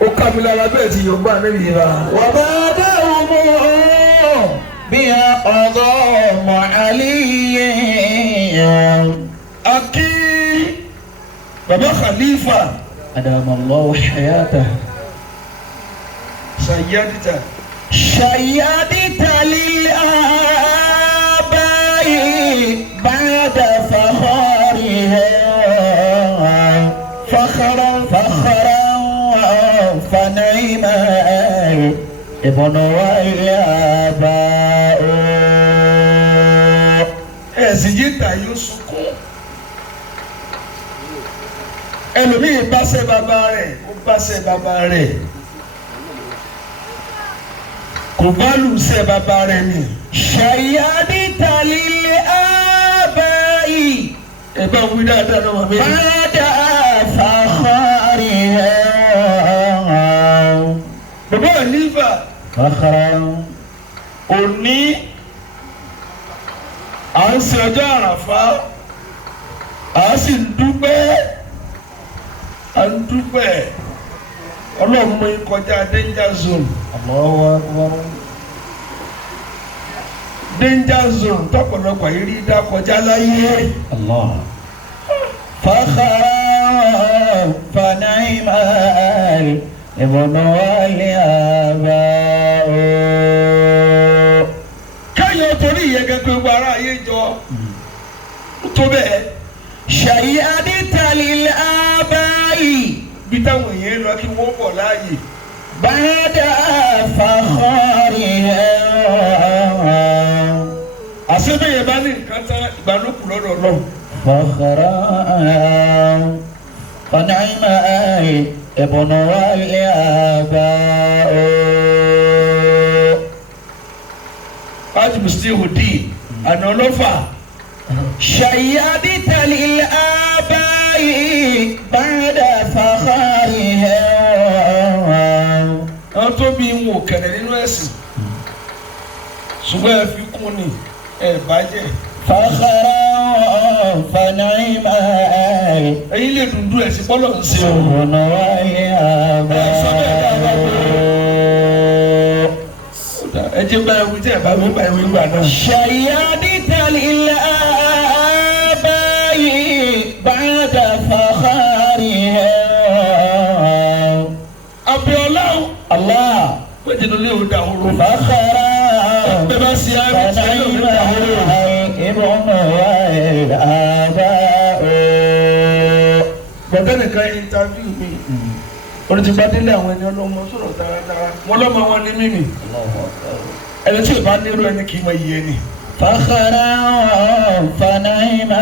وكامل بيتي يوبان بيها وبعدهم بها قضاء علي أكي بابا خليفة أدام الله حياته سيادته شيدت للآباء بعد فخارها فخرا فنعما ابن والآباء سيدتا يوسف ẹlòmíì báṣẹ bàbá rẹ̀ ó báṣẹ bàbá rẹ̀ kò bá lùsẹ bàbá rẹ̀ ni. ṣayadita lílé ábáyì. ẹ bá wí dáadáa náà wàá bẹ́ẹ̀. bàdà fàkàrí ẹ̀. bàbá àlífà. fàkàrà. òní à ń ṣe ọjọ́ àràfá à sì ń dúpẹ́ ọlọ́run mú kọjá danger zone. Allahu Akbar. danger zone tọ̀pọ̀lọpọ̀ yìí rí dá kọjá láyé. Allah. fakhara fana'ima ibnu wali aba'u. káyọ̀ torí ìyẹn gẹ́gẹ́ gbogbo ara ayé jọ tó bẹ́ẹ̀. shayadita lil aba'i. bí táwọn èèyàn lọ kí wọ́n bọ̀ láàyè. bàdà fàkọ́rì àṣebẹ̀yẹ bá ní nǹkan tán ìgbàlókù lọ́dọ̀ Ọlọ́run. fàkọ́rà fana'ima ibnu wali aba'u. Fájì Mùsùlùmí dì àná ọlọ́fà. shayadita lil aba'i ba'da fakhariha. àwọn tó bí wọn ò kẹ̀lẹ̀ nínú ẹ̀sìn ṣùgbọ́n ẹ fi kún ni ẹ bàjẹ́. fakhara fana'ima ẹ̀yin lè dundun ẹ̀sìn bọ́lọ̀ ń ṣe o. ibnu wali aba'u. ẹ jẹ́ báyìí wí tí ẹ bá wí báyìí wí gbà náà. shayadita lil aba'i ba'da fakhariha. abiola Allah. méjìlél lé o da horo. fakhara bẹ́ẹ̀ bá ṣe ayé tí ẹ yóò da horo. ibnu wali aba'u. bọ̀dẹ́ nìkan interview mi olùtìgbàdélé àwọn ẹni ọlọ́mọ sọ̀rọ̀ taratara wọn lọ́mọ wọn ní mímì ẹni tí ò bá nírú ẹni kì í mọ iye ni. fakhara fana'ima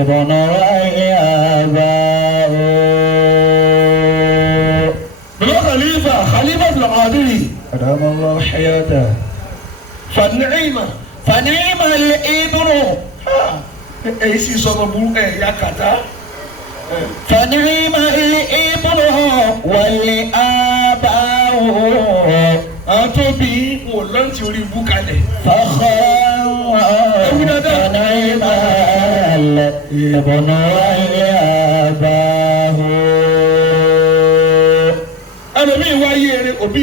ibnu wali aba'u. bàbá khalifa al-Qadiri أدام الله حياته. fan'ima فنعم الابن. èyí sì sọ̀rọ̀ burú ya kàtá. فنعم الابن والآباء. àwọn tó bí wọn lọ́ntì orí ibú kalẹ̀. فخرا فنعم الابن والآباء. ẹlòmíì wáyé eré òbí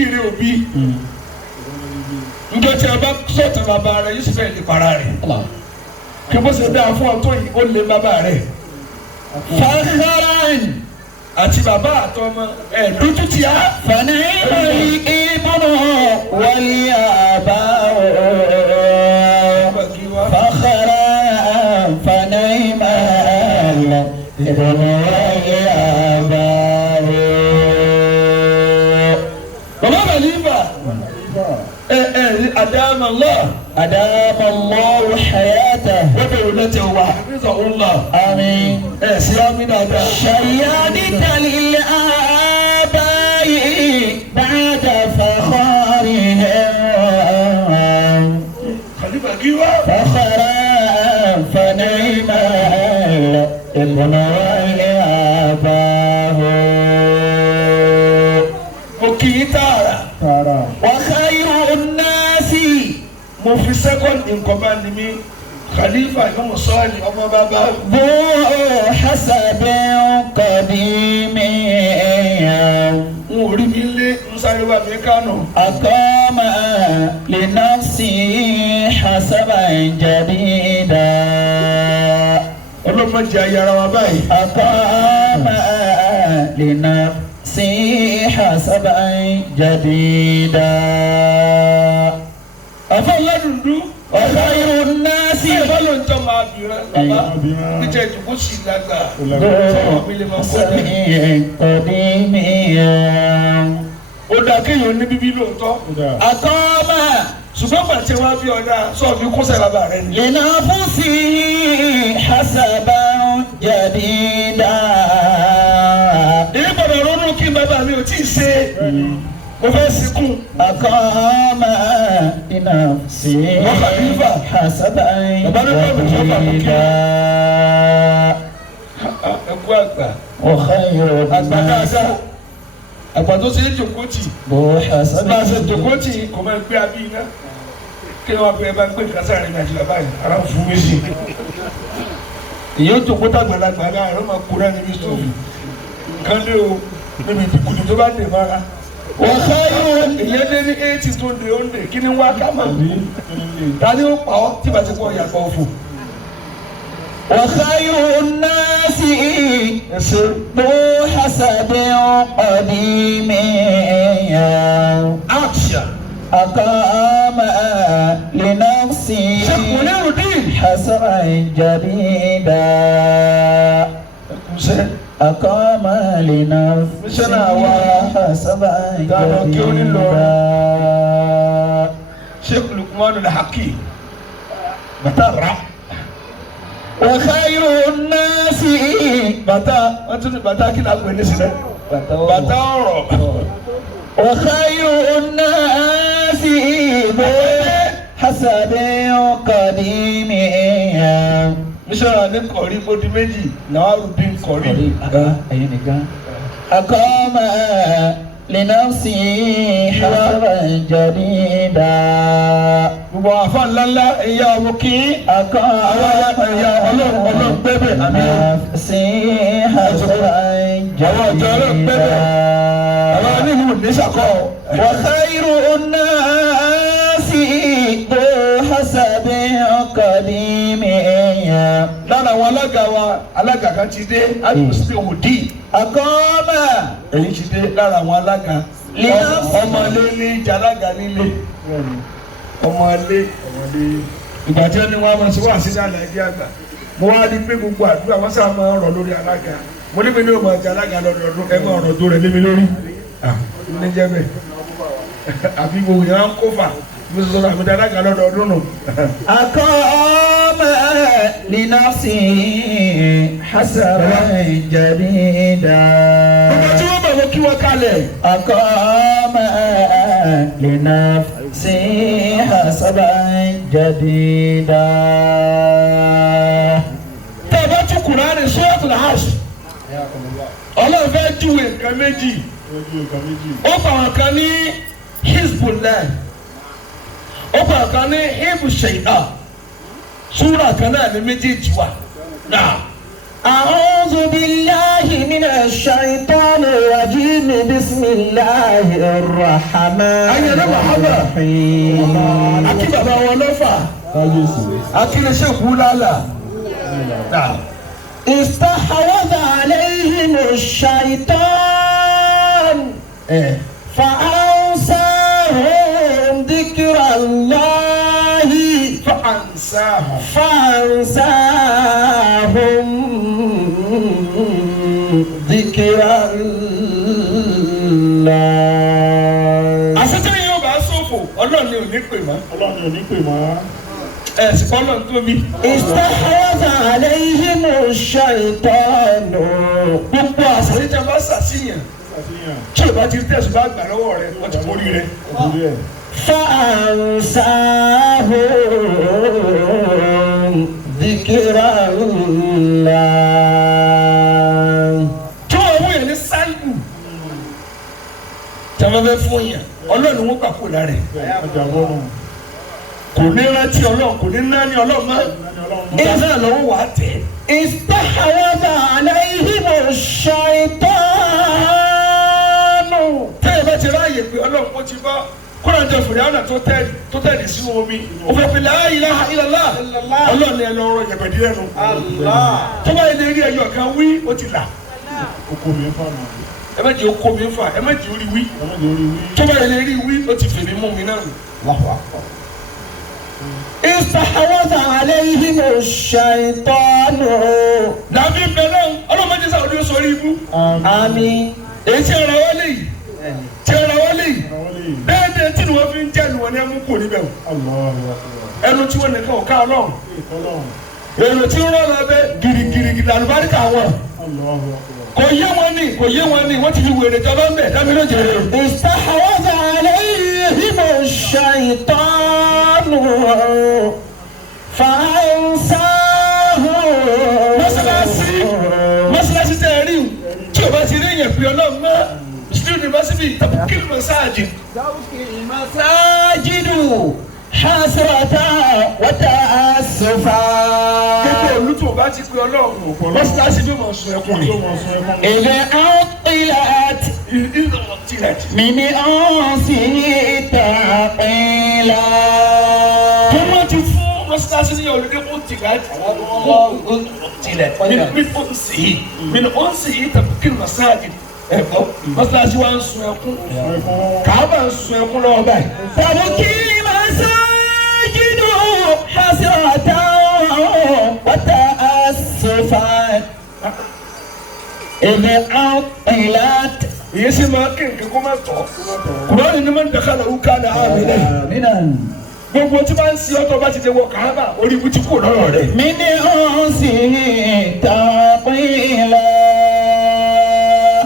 njọ tí a bá sọ̀tàn bàbá rẹ̀ yóò sì fẹ́ lè para rẹ̀ kí bó ṣe dáa fún ọ tó yìí ó lé bàbá rẹ̀. فخرا àti bàbá àtọmọ dójú tì á. فنعم الابن والآباء. فخرا فنعم الابن والآباء. bàbá Khalifa أدام الله حياته وبرمته وحفظه الله. آمين. سيامنا شيادة للآباء بعد فخارهم. خليفة جيوة فخرا فنعم الابن والآباء. مكيتارا وخير الناس. mo fi second in command mi Khalifa Imam Sali ọmọ bàbá. ذو حسب قديم bá mi kánò. أقام لنفسه حسبا جديدا ọlọ́mọ jẹ́ ayára wa báyìí. أقام لنفسه حسبا جديدا àfọ ládùndú. وخير الناس bá ló ń tọ́ máa bìrẹ̀ bàbá níjẹ́ ìdìbò sí lágbà. sọ̀rọ̀ mi lè máa kọ́ ọ́ قديم ó dáa kéèyàn ní bíbí lóòótọ́. أقام ṣùgbọ́n pàtẹ wá bí ọ̀dà sọ̀bí kúnṣẹ́ bàbá rẹ ni. لنفسه حسبا جديدا èyí gbọ́dọ̀ ronú kí bàbá mi ò tí ì ṣe mo fẹ́ sìnkú. أقام لنفسه حسبا جديدا ẹkú àgbà وخير àgbà dáadáa àgbà tó ṣe é jòkótì حسبا máa ṣe jòkótì kò máa gbé abí iná kí wọn bẹ bá gbé nǹkan sáré nàìjíríà báyìí ara fún mi sí èyí ó jòkótà àgbàlagbà náà ẹ̀rọ máa kúrẹ́ níbi stóòfù nǹkan lé o níbi ìdìkudì tó bá dè mára. وخير ìyẹn dé ní 80 tó de ó ń dè kí ni wá ká mà ta ni ó pa ọ́ tí bá ti pọ̀ yàgbọ́ òfò. وخير الناس ẹsẹ̀ ذو حسب قديم action. أقام لنفسه ṣèkùnrin rudin. حسبا جديدا ṣe أقام لنفسه حسبا جديدا sheikh Lukman al-Hakim bàtà rà. وخير الناس bàtà wọ́n tún ní bàtà kí náà pè ní sílẹ̀. bàtà ọ̀rọ̀. وخير الناس ذو حسب قديم mísọ̀rọ̀ ní kọ̀rí bódi méjì náà rudin kọ̀rí. أقام لنفسه حسبا جديدا gbogbo àfa ńláńlá ẹ̀yà ọmọ kí. أقام ọlọ́run gbẹ́bẹ̀ àmì. لنفسه حسبا جديدا àwọn onímù nísàkọ́. وخير الناس ذو حسب قديم lára àwọn alága wa alága kan ti dé àdùsí òdì. أقام èyí ti dé lára àwọn alága. Lẹ́yìn- ọmọlé ní jalaga nílé. ọmọlé. ìgbà tí wọ́n ní wọ́n máa ṣe wá sí nàìjíríà àgbà mo wá rí i pé gbogbo àdúrà wọn sábà máa ń rọ̀ lórí alága mo ní pé ní ọmọ ọjà alága lọ́dọọdún ẹ máa rọ̀ tó rẹ̀ lé mi lórí. ní jẹ́ bẹ́ẹ̀ àbí gbogbo yẹn á ń kó fà mo sọ àmì alága lọ́dọọdún nù. أقام لنفسه حسبا جديدا ọmọ tí wọ́n bá wọn kí wọ́n kalẹ̀. أقام لنفسه حسبا جديدا tá a bá tún Kùránì Suratul Hashr ọlọ́run fẹ́ júwe nǹkan méjì ó fà wọn kan ní Hizbullah ó fà wọn kan ní Hizbu Shaitan súrà kan náà ní méjèèjì wà náà. أعوذ بالله من الشيطان الرجيم بسم الله الرحمن أيها محمد. الرحيم akí bàbá wọn lọ́fà akílẹ̀ṣẹ̀ kú lálà. استحوذ عليهم الشيطان فأنساهم ذكر الله فأنساهم ذكر الله àṣetẹ́lẹ̀ yóò bá ṣòfò ọlọ́run ni ò ní pè mọ́. ẹ̀sìn ọlọ́run tóbi. استحوذ عليهم الشيطان gbogbo àṣàlẹ̀ tí a bá ṣàṣìyàn tí o bá ti tẹ̀sùn bá gbà lọ́wọ́ rẹ̀ wọ́n ti borí rẹ̀. فأنساهم ذكر الله tí wọ́n mú yẹn ní sáìlù tí a bá fẹ́ fún yẹn ọlọ́run wọn gbà kó lára rẹ̀. kò ní rántí ọlọ́run kò ní náání ọlọ́run mọ́. ìgbà náà lọ́wọ́ wà á tẹ̀. استحوذ عليهم الشيطان tẹ́lẹ̀ bá ti ráàyè pé ọlọ́run kọ́nà jẹ fìdáwọ́nà tó tẹ̀lé sínú omi ó fẹ́ fi la ilaha illallah ọlọ́ọ̀ni ẹ lọ́rọ̀ yẹ̀pẹ̀dì lẹ́nu tó bá yẹ lè rí ẹyọ kan wí ó ti là ẹ má jẹ́ okó mi fà ẹ má jẹ́ orí wí tó bá yẹ lè rí wí ó ti fèmí mú mi náà. استحوذ عليهم الشيطان. dàbí bẹ̀rẹ̀ ọlọ́mọdé sáwọn ọdún sọ orí ibú. àmín. èyí tí ara wọlé yìí déédéé tí wọ́n fi ń jẹ́ nu wọn ní ẹmu kò níbẹ̀ o. ẹnu tí wọ́n nìkan ò ká ọlọ́run. èrò tí ń rán lọ bẹ girigiri àlùbáríkà wọn. kò yé wọn ní wọ́n ti fi wèrè jọba ń bẹ̀ dábìlì jẹrẹ. استحوذ عليهم الشيطان فأنساهم. mọ́sálásí tẹ̀ rí o tí o bá ti rí yẹn pé ọlọ́run mọ́ mùsùlùmí bá síbi kí ló mọ́sáàjì. المساجد حسرة وتأسفا. gbogbo olùtò bá ti pé ọlọ́run mọ́sálásí bí mo sọ ẹkún ni. إذا أطلعت من أنسه تعقيلا. wọ́n ti fún mọ́sálásí ní olùdé kó tilẹ̀ min ọ̀nsì tàbí kí ló mọ́sáàjì. mọ́sálásí wa ń sun ẹkún Káàbà ń sun ẹkún lọ́wọ́ báyìí. تبكي المساجد حسرة وتأسفا. إذا أطلعت. ìyẹn sì máa kí nǹkan kó má tọ́. Kùránì ni máa ń dàkà lọ́wọ́ ká ní àmì náà. gbogbo tí bá ń sin ọtọ bá ti dé wọ Káàbà orí ibú ti kú lọ́rọ̀ rẹ̀. من أنسه تعقيلا.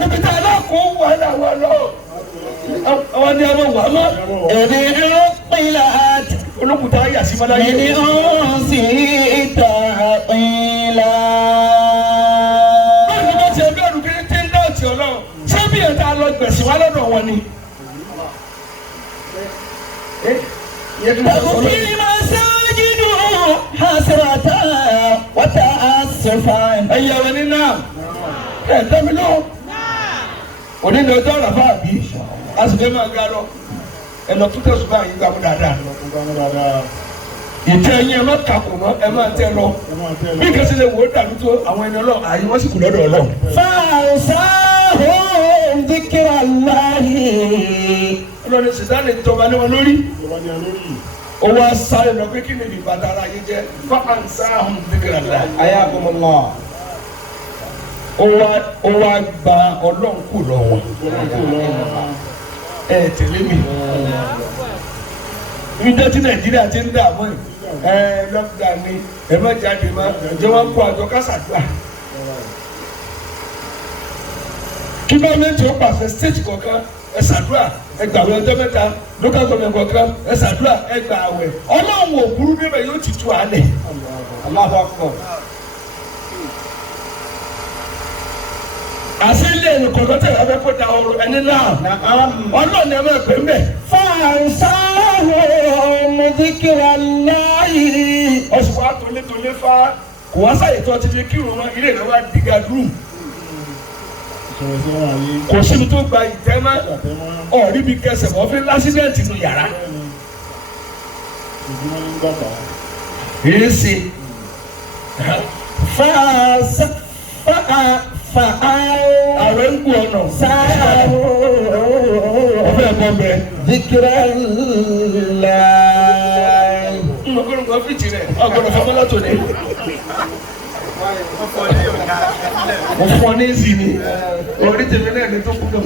níbi tá a náà kó wàhálà wa lọ. àwọn ni a máa wà mọ́. إذا أطلعت olókùtà ayà sí mọ́lá من yẹn. أنسه تعقيلا. báyìí wọ́n ti ẹgbẹ́ ọdún kiri tí ń dá ọ̀tí ọlọ́run ṣé bí ẹ̀ tá a lọ gbẹ̀sìn wá lọ́dọ̀ wọn ni. تبكي المساجد حسرة وتأسفا. ẹ̀yà wọn ní náà ẹ̀ tẹ́mi náà òní ni ọjọ́ àràfà àbí àsìkò máa ga lọ ẹ lọ tún tẹ̀sùn báyìí gbàmú dáadáa. ìtẹ́ ẹ̀yin ẹ má kàkùn mọ́ ẹ má tẹ́ lọ bí kẹsì lè wò ó dàbí tó àwọn ẹni ọlọ́run àyè wọ́n sì kù lọ́dọ̀ ọlọ́run. فأنساهم ذكر الله. ọlọ́run sìtáàlì tọba lé wọn lórí. ó wá sáré lọ pé kí ni ìbàdàn ara yìí jẹ́ fa'ansahum dhikrallah. ayakumullah. ó wá gba ọlọ́run kù lọ wọn. ẹ tẹ̀lé mi. níjọ́ tí Nàìjíríà ti ń dààmú ẹ lọ́kùnrin ni ẹ má jáde má jẹ́ wọ́n kó àjọ kásàdúrà. kí gọ́ọ̀mẹ̀ntì ó pàṣẹ stéètì kọ̀ọ̀kan ẹ ṣàdúrà ẹ gbàwé ọjọ́ mẹ́ta local government kọ̀ọ̀kan ẹ ṣàdúrà ẹ gbà àwẹ̀ ọlọ́run ò burú níbẹ̀ yóò ti tú àlẹ̀. Allahu Akbar. àṣẹ ilé ẹ̀rọ kọ̀ọ̀kan tẹ̀lé abẹ́ kó da ọrọ̀ ẹni náà ọlọ́run ẹ máa pè ń bẹ̀. فأنساهم ذكر الله. ọ̀sùn wa tolé fa kò wá sáyè tó ti fi kírun wọn ilé ìnáwó àdìgà dùn. kò síbi tó gba ìtẹ́mọ́ ọ̀rí bí kẹsẹ̀ wọ́n fi lásìdẹ̀ntì nù yàrá. èyí ṣe. ààrẹ ń gbọ́ ọ̀nà. ọbẹ̀ ẹ̀gbọ́n bẹ. ذكر الله. ọgọ́rùn-ún fìtì rẹ̀ ọgọ́rùn-ún fọmọ́lá tó ní. mo fọ ní ìsìn ni orí tèmi náà ní tó kú lọ.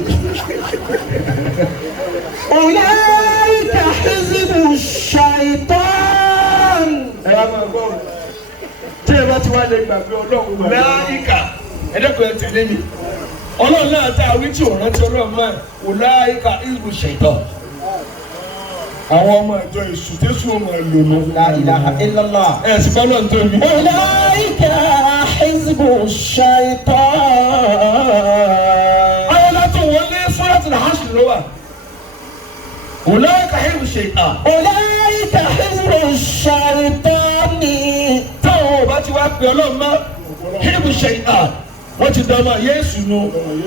أولئك حزب الشيطان. ẹ wá máa gbọ́ tí ẹ bá ti wá lè gbàgbé ọlọ́run láyìíká ẹ dẹ́kun ẹ tẹ̀lé mi ọlọ́run náà tá a wí tí òun rántí ọlọ́run máa wò láyìíká ìlú ṣètọ́ àwọn ọmọ ìjọ èṣù tẹ́sù ọmọ ìlòlò. لا إله إلا الله. ẹ sì bá lọ́n tó mi. أولئك حزب الشيطان. ayọ̀lá tó wọlé Suratul Hashr ló wà. أولئك حزب الشيطان. أولئك حزب الشيطان. táwọn ò bá ti wá pè ọlọ́run mọ́ حزب الشيطان wọ́n ti dọ́mọ Yéésù nu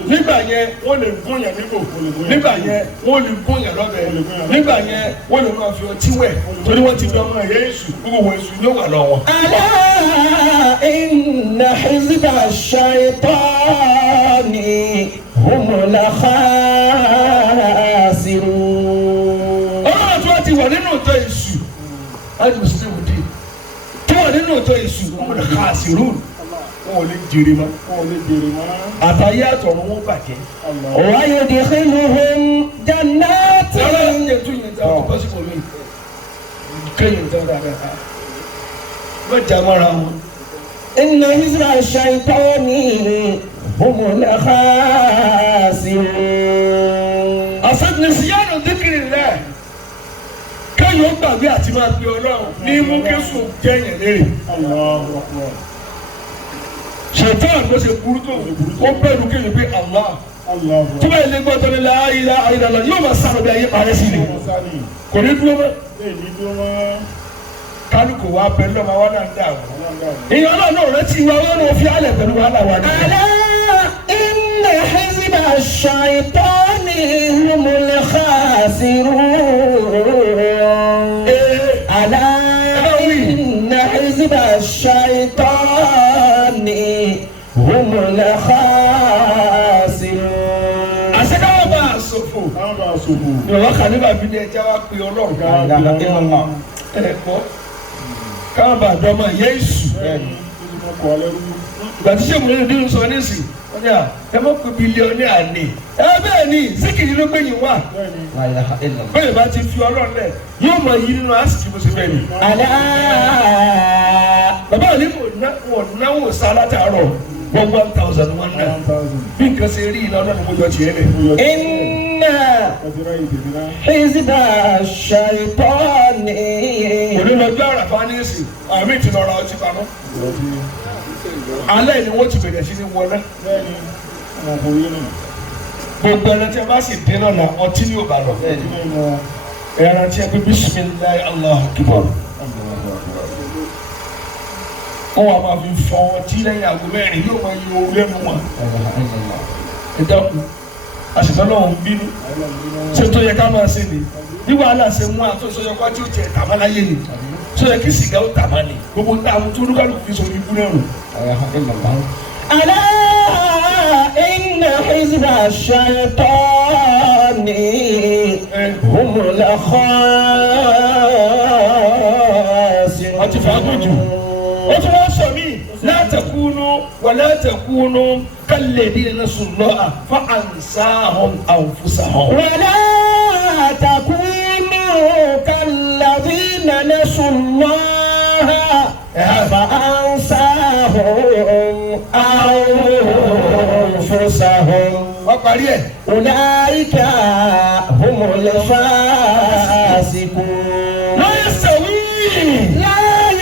nígbà yẹn wọ́n lè gún yẹn nígbò nígbà yẹn wọ́n lè gún yẹn lọ́bẹ̀ nígbà yẹn wọ́n lè máa fi ọtí wẹ̀ torí wọ́n ti dọ́mọ Yéésù gbogbo Yéésù yóò wà lọ́wọ́. ألا إن حزب الشيطان هم الخاسرون. ọlọ́run tí wọ́n ti wà nínú ìjọ Èṣù láti mùsùlùmí dé tí wọ́n nínú ìjọ Èṣù wọ́n lè ká àṣírù wọn ò lè jèrè mọ́ àtàyé àtọ̀run wọn bàjẹ́. ويدخلهم جنات ọlọ́run yẹn tún yẹn tán ọkọ̀ sí kòmí kéyìn tán dáadáa wọ́n jà mọ́ra wọn. إن حزب الشيطان هم الخاسرون. àfẹnusíyànù díkìrì rẹ̀ kéyìn ó gbàgbé àti máa pe ọlọ́run ní mú kéṣù jẹ́yìn lérè. ṣètọ́n ló ṣe burú tó ó bẹ̀rù kéyìn pé Allah tó bá ilé gbọ́dọ̀ ní láàyè àyílá yóò máa sáré bí ayé parẹ́ sí ni kò ní dúró mọ́. kálukú wa bẹ lọ́mọ wa náà ń dà wọ́n. ìyá ọlọ́run rẹ ti wá wọn ní òfin alẹ̀ pẹ̀lú wàhálà wa ni. ألا إن حزب الشيطان هم الخاسرون. ألا إن حزب الشيطان هم الخاسرون. àṣekáwọ́ bá a sòfò. ìwọ kà nígbà bí ní ẹja wa pe ọlọ́run. ẹ̀kọ́ káwọn bá dọ́mọ Yéésù. ìgbà tí sèmùlẹ́ ní ìdílé sọ ní ìsìn wọ́n ní à ẹ mọ̀ pé bílíọ̀nù àní. ẹ bẹ́ẹ̀ ni síkìrì ló gbẹ̀yìn wá. bẹ́ẹ̀ bá ti fi ọlọ́run lẹ̀ yóò mọ iyì nínú àsìkò bó ṣe bẹ́ẹ̀ ni. ألا bàbá òní kò náwó sá látàárọ̀ wọ́n 1,000 wọn náà bí nǹkan ṣe rí iná ọlọ́run mo yọ tiẹ̀ lẹ̀. إن حزب الشيطان onílọ́jọ́ àràfá ní ìsìn àmì ti lọ́ra ọtí pamọ́. alẹ́ ni wọ́n ti bẹ̀rẹ̀ sí ní wọlé. gbogbo ẹni tí a bá sì dín náà la ọtí ni ò bá lọ. ẹran tí a bí bisimilayi Allahu akbar. wọ́n wà máa fi fọ ọtí lẹ́yìn aago mẹ́rin yóò máa yọ owó lẹ́nu wọn. ẹ dákun àṣìṣe ọlọ́run bínú ṣé tó yẹ ká máa ṣe ni bí wàhálà ṣe mú àtúnṣe ọkọ tí ó jẹ tàmá láyé ni ṣé yẹ kí sìgá ó tàmá ni gbogbo táwọn tó lúkàlùkù fi sọ̀rọ̀ ibú náà rò. ألا إن حزب الشيطان هم الخاسرون. àti fàákùjù ó tún wá sọ mí la takunu wala takunu kalladhina nasullaha fa ansahum anfusahum. ولا تكونوا كالذين نسوا الله فأنساهم أنفسهم. wọ́n parí ẹ̀. أولئك هم الفاسقون. لا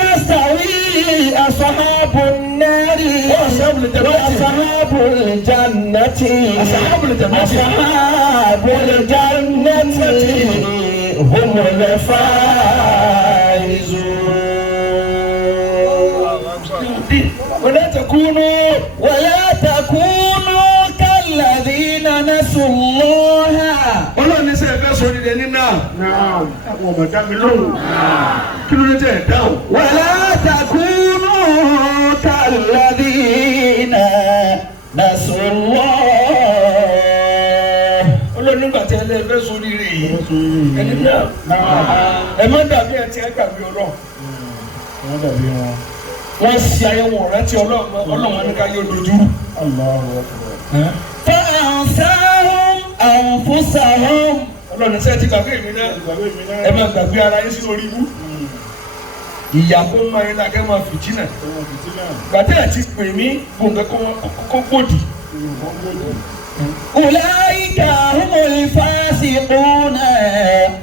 يستوي أصحاب النار وأصحاب الجنة هم الفائزون. ولا تكونوا كالذين نسوا الله. ọlọ́run ní sẹ́yìn fẹ́ sọ nílẹ̀ nínú àwọn ọmọ dá mi lóhùn kí ló dé tẹ̀ dáhùn. ولا تكونوا كالذين نسوا الله. ọlọ́run nígbà tí ẹlẹ́ fẹ́ sọ nílẹ̀ yìí ẹni náà ẹ má dàbí ẹ tí ẹ gbàgbé ọlọ́run. wọ́n ṣe àyẹ̀wò rántí ọlọ́run ní ká yóò dojú. فأنساهم أنفسهم. ọlọ́run sẹ́yìn ti gbàgbé mi náà ẹ má gbàgbé ara yín sí orí ibú. ìyá kó máa yín lákẹ́ máa fìtínà gbàtẹ́ àti pè mí gbòǹgẹ́ kó gbòdì. أولئك هم الفاسقون.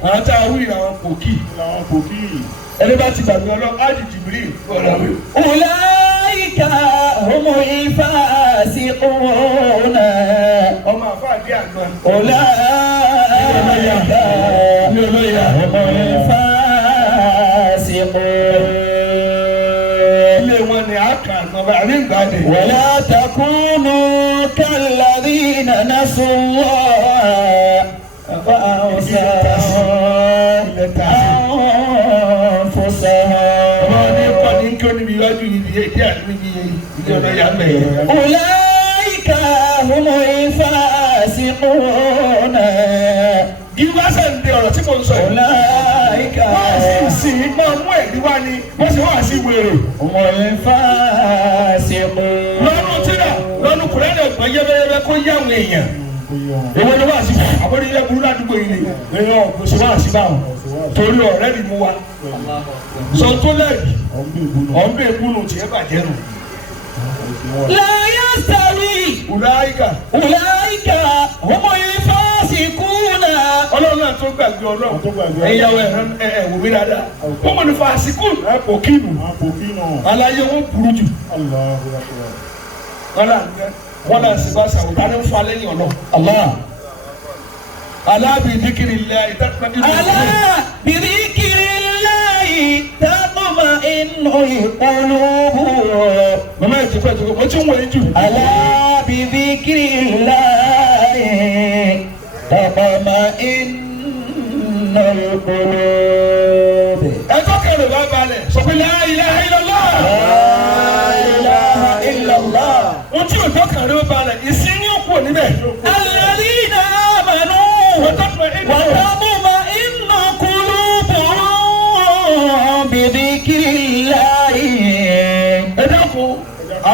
àwọn tá a wí làwọn pòkì ẹni bá ti gbàgbé ọlọ́run á di jìbìrì ọ̀rọ̀ mi. أولئك هم الفاسقون. ọmọ àfáàdé àgbà. أولئك هم الفاسقون. ilé wọn ni a kà àgbà rí ìgbà dé. ولا تكونوا كالذين نسوا الله فأنساهم أنفسهم أولئك هم الفاسقون ìwásẹ̀ ní ọ̀rọ̀ tí mo ń sọ yìí. أولئك wọ́n sì ń máa mú ẹ̀rí wá ní wọ́n sì wá sí wèrè. هم الفاسقون lọ́nu tíra lọ́nu kùrẹ́nì ọ̀gbọ́n yẹ́bẹ́yẹ́bẹ́ kó yá àwọn èèyàn. èwo ni wọ́n àti àbọ̀dé ilé burú ládùúgbò yìí ni èèyàn kò sí wọ́n àti báwọn torí ọ̀rẹ́ mi mú wa. sọ tó lẹ́ẹ̀dì ọ̀nbẹ ìbúnú tiẹ̀ bàjẹ́ nù. لا يستوي Ùláyíkà. أولئك هم الفاسقون ọlọ́run náà tó gbàgbé ọlọ́run ẹ̀yàwó ẹ̀ wò mí dáadáa. wọ́n mọ̀ ní fàásìkò òkìnnù aláyé wọn burú jù. wọ́n là ń sèbá sàwùdá ní fún alẹ́ yìí ọ̀nà. alábì díkìrì ilẹ̀ ìtàkùn ألا بذكر الله تطمئن القلوب mama ẹ̀ ti pẹ́ tó mo ti ń wọ̀nyí jù. ألا بذكر الله تطمئن القلوب ẹjọ́ kẹrù bá balẹ̀ sọ pé la ilaha illallah. لا إله إلا الله wọ́n tí òjò kẹrù bá balẹ̀ ìsín ní òkú níbẹ̀. الذين آمنوا وتطمئن قلوبهم بذكر الله ẹ dákun à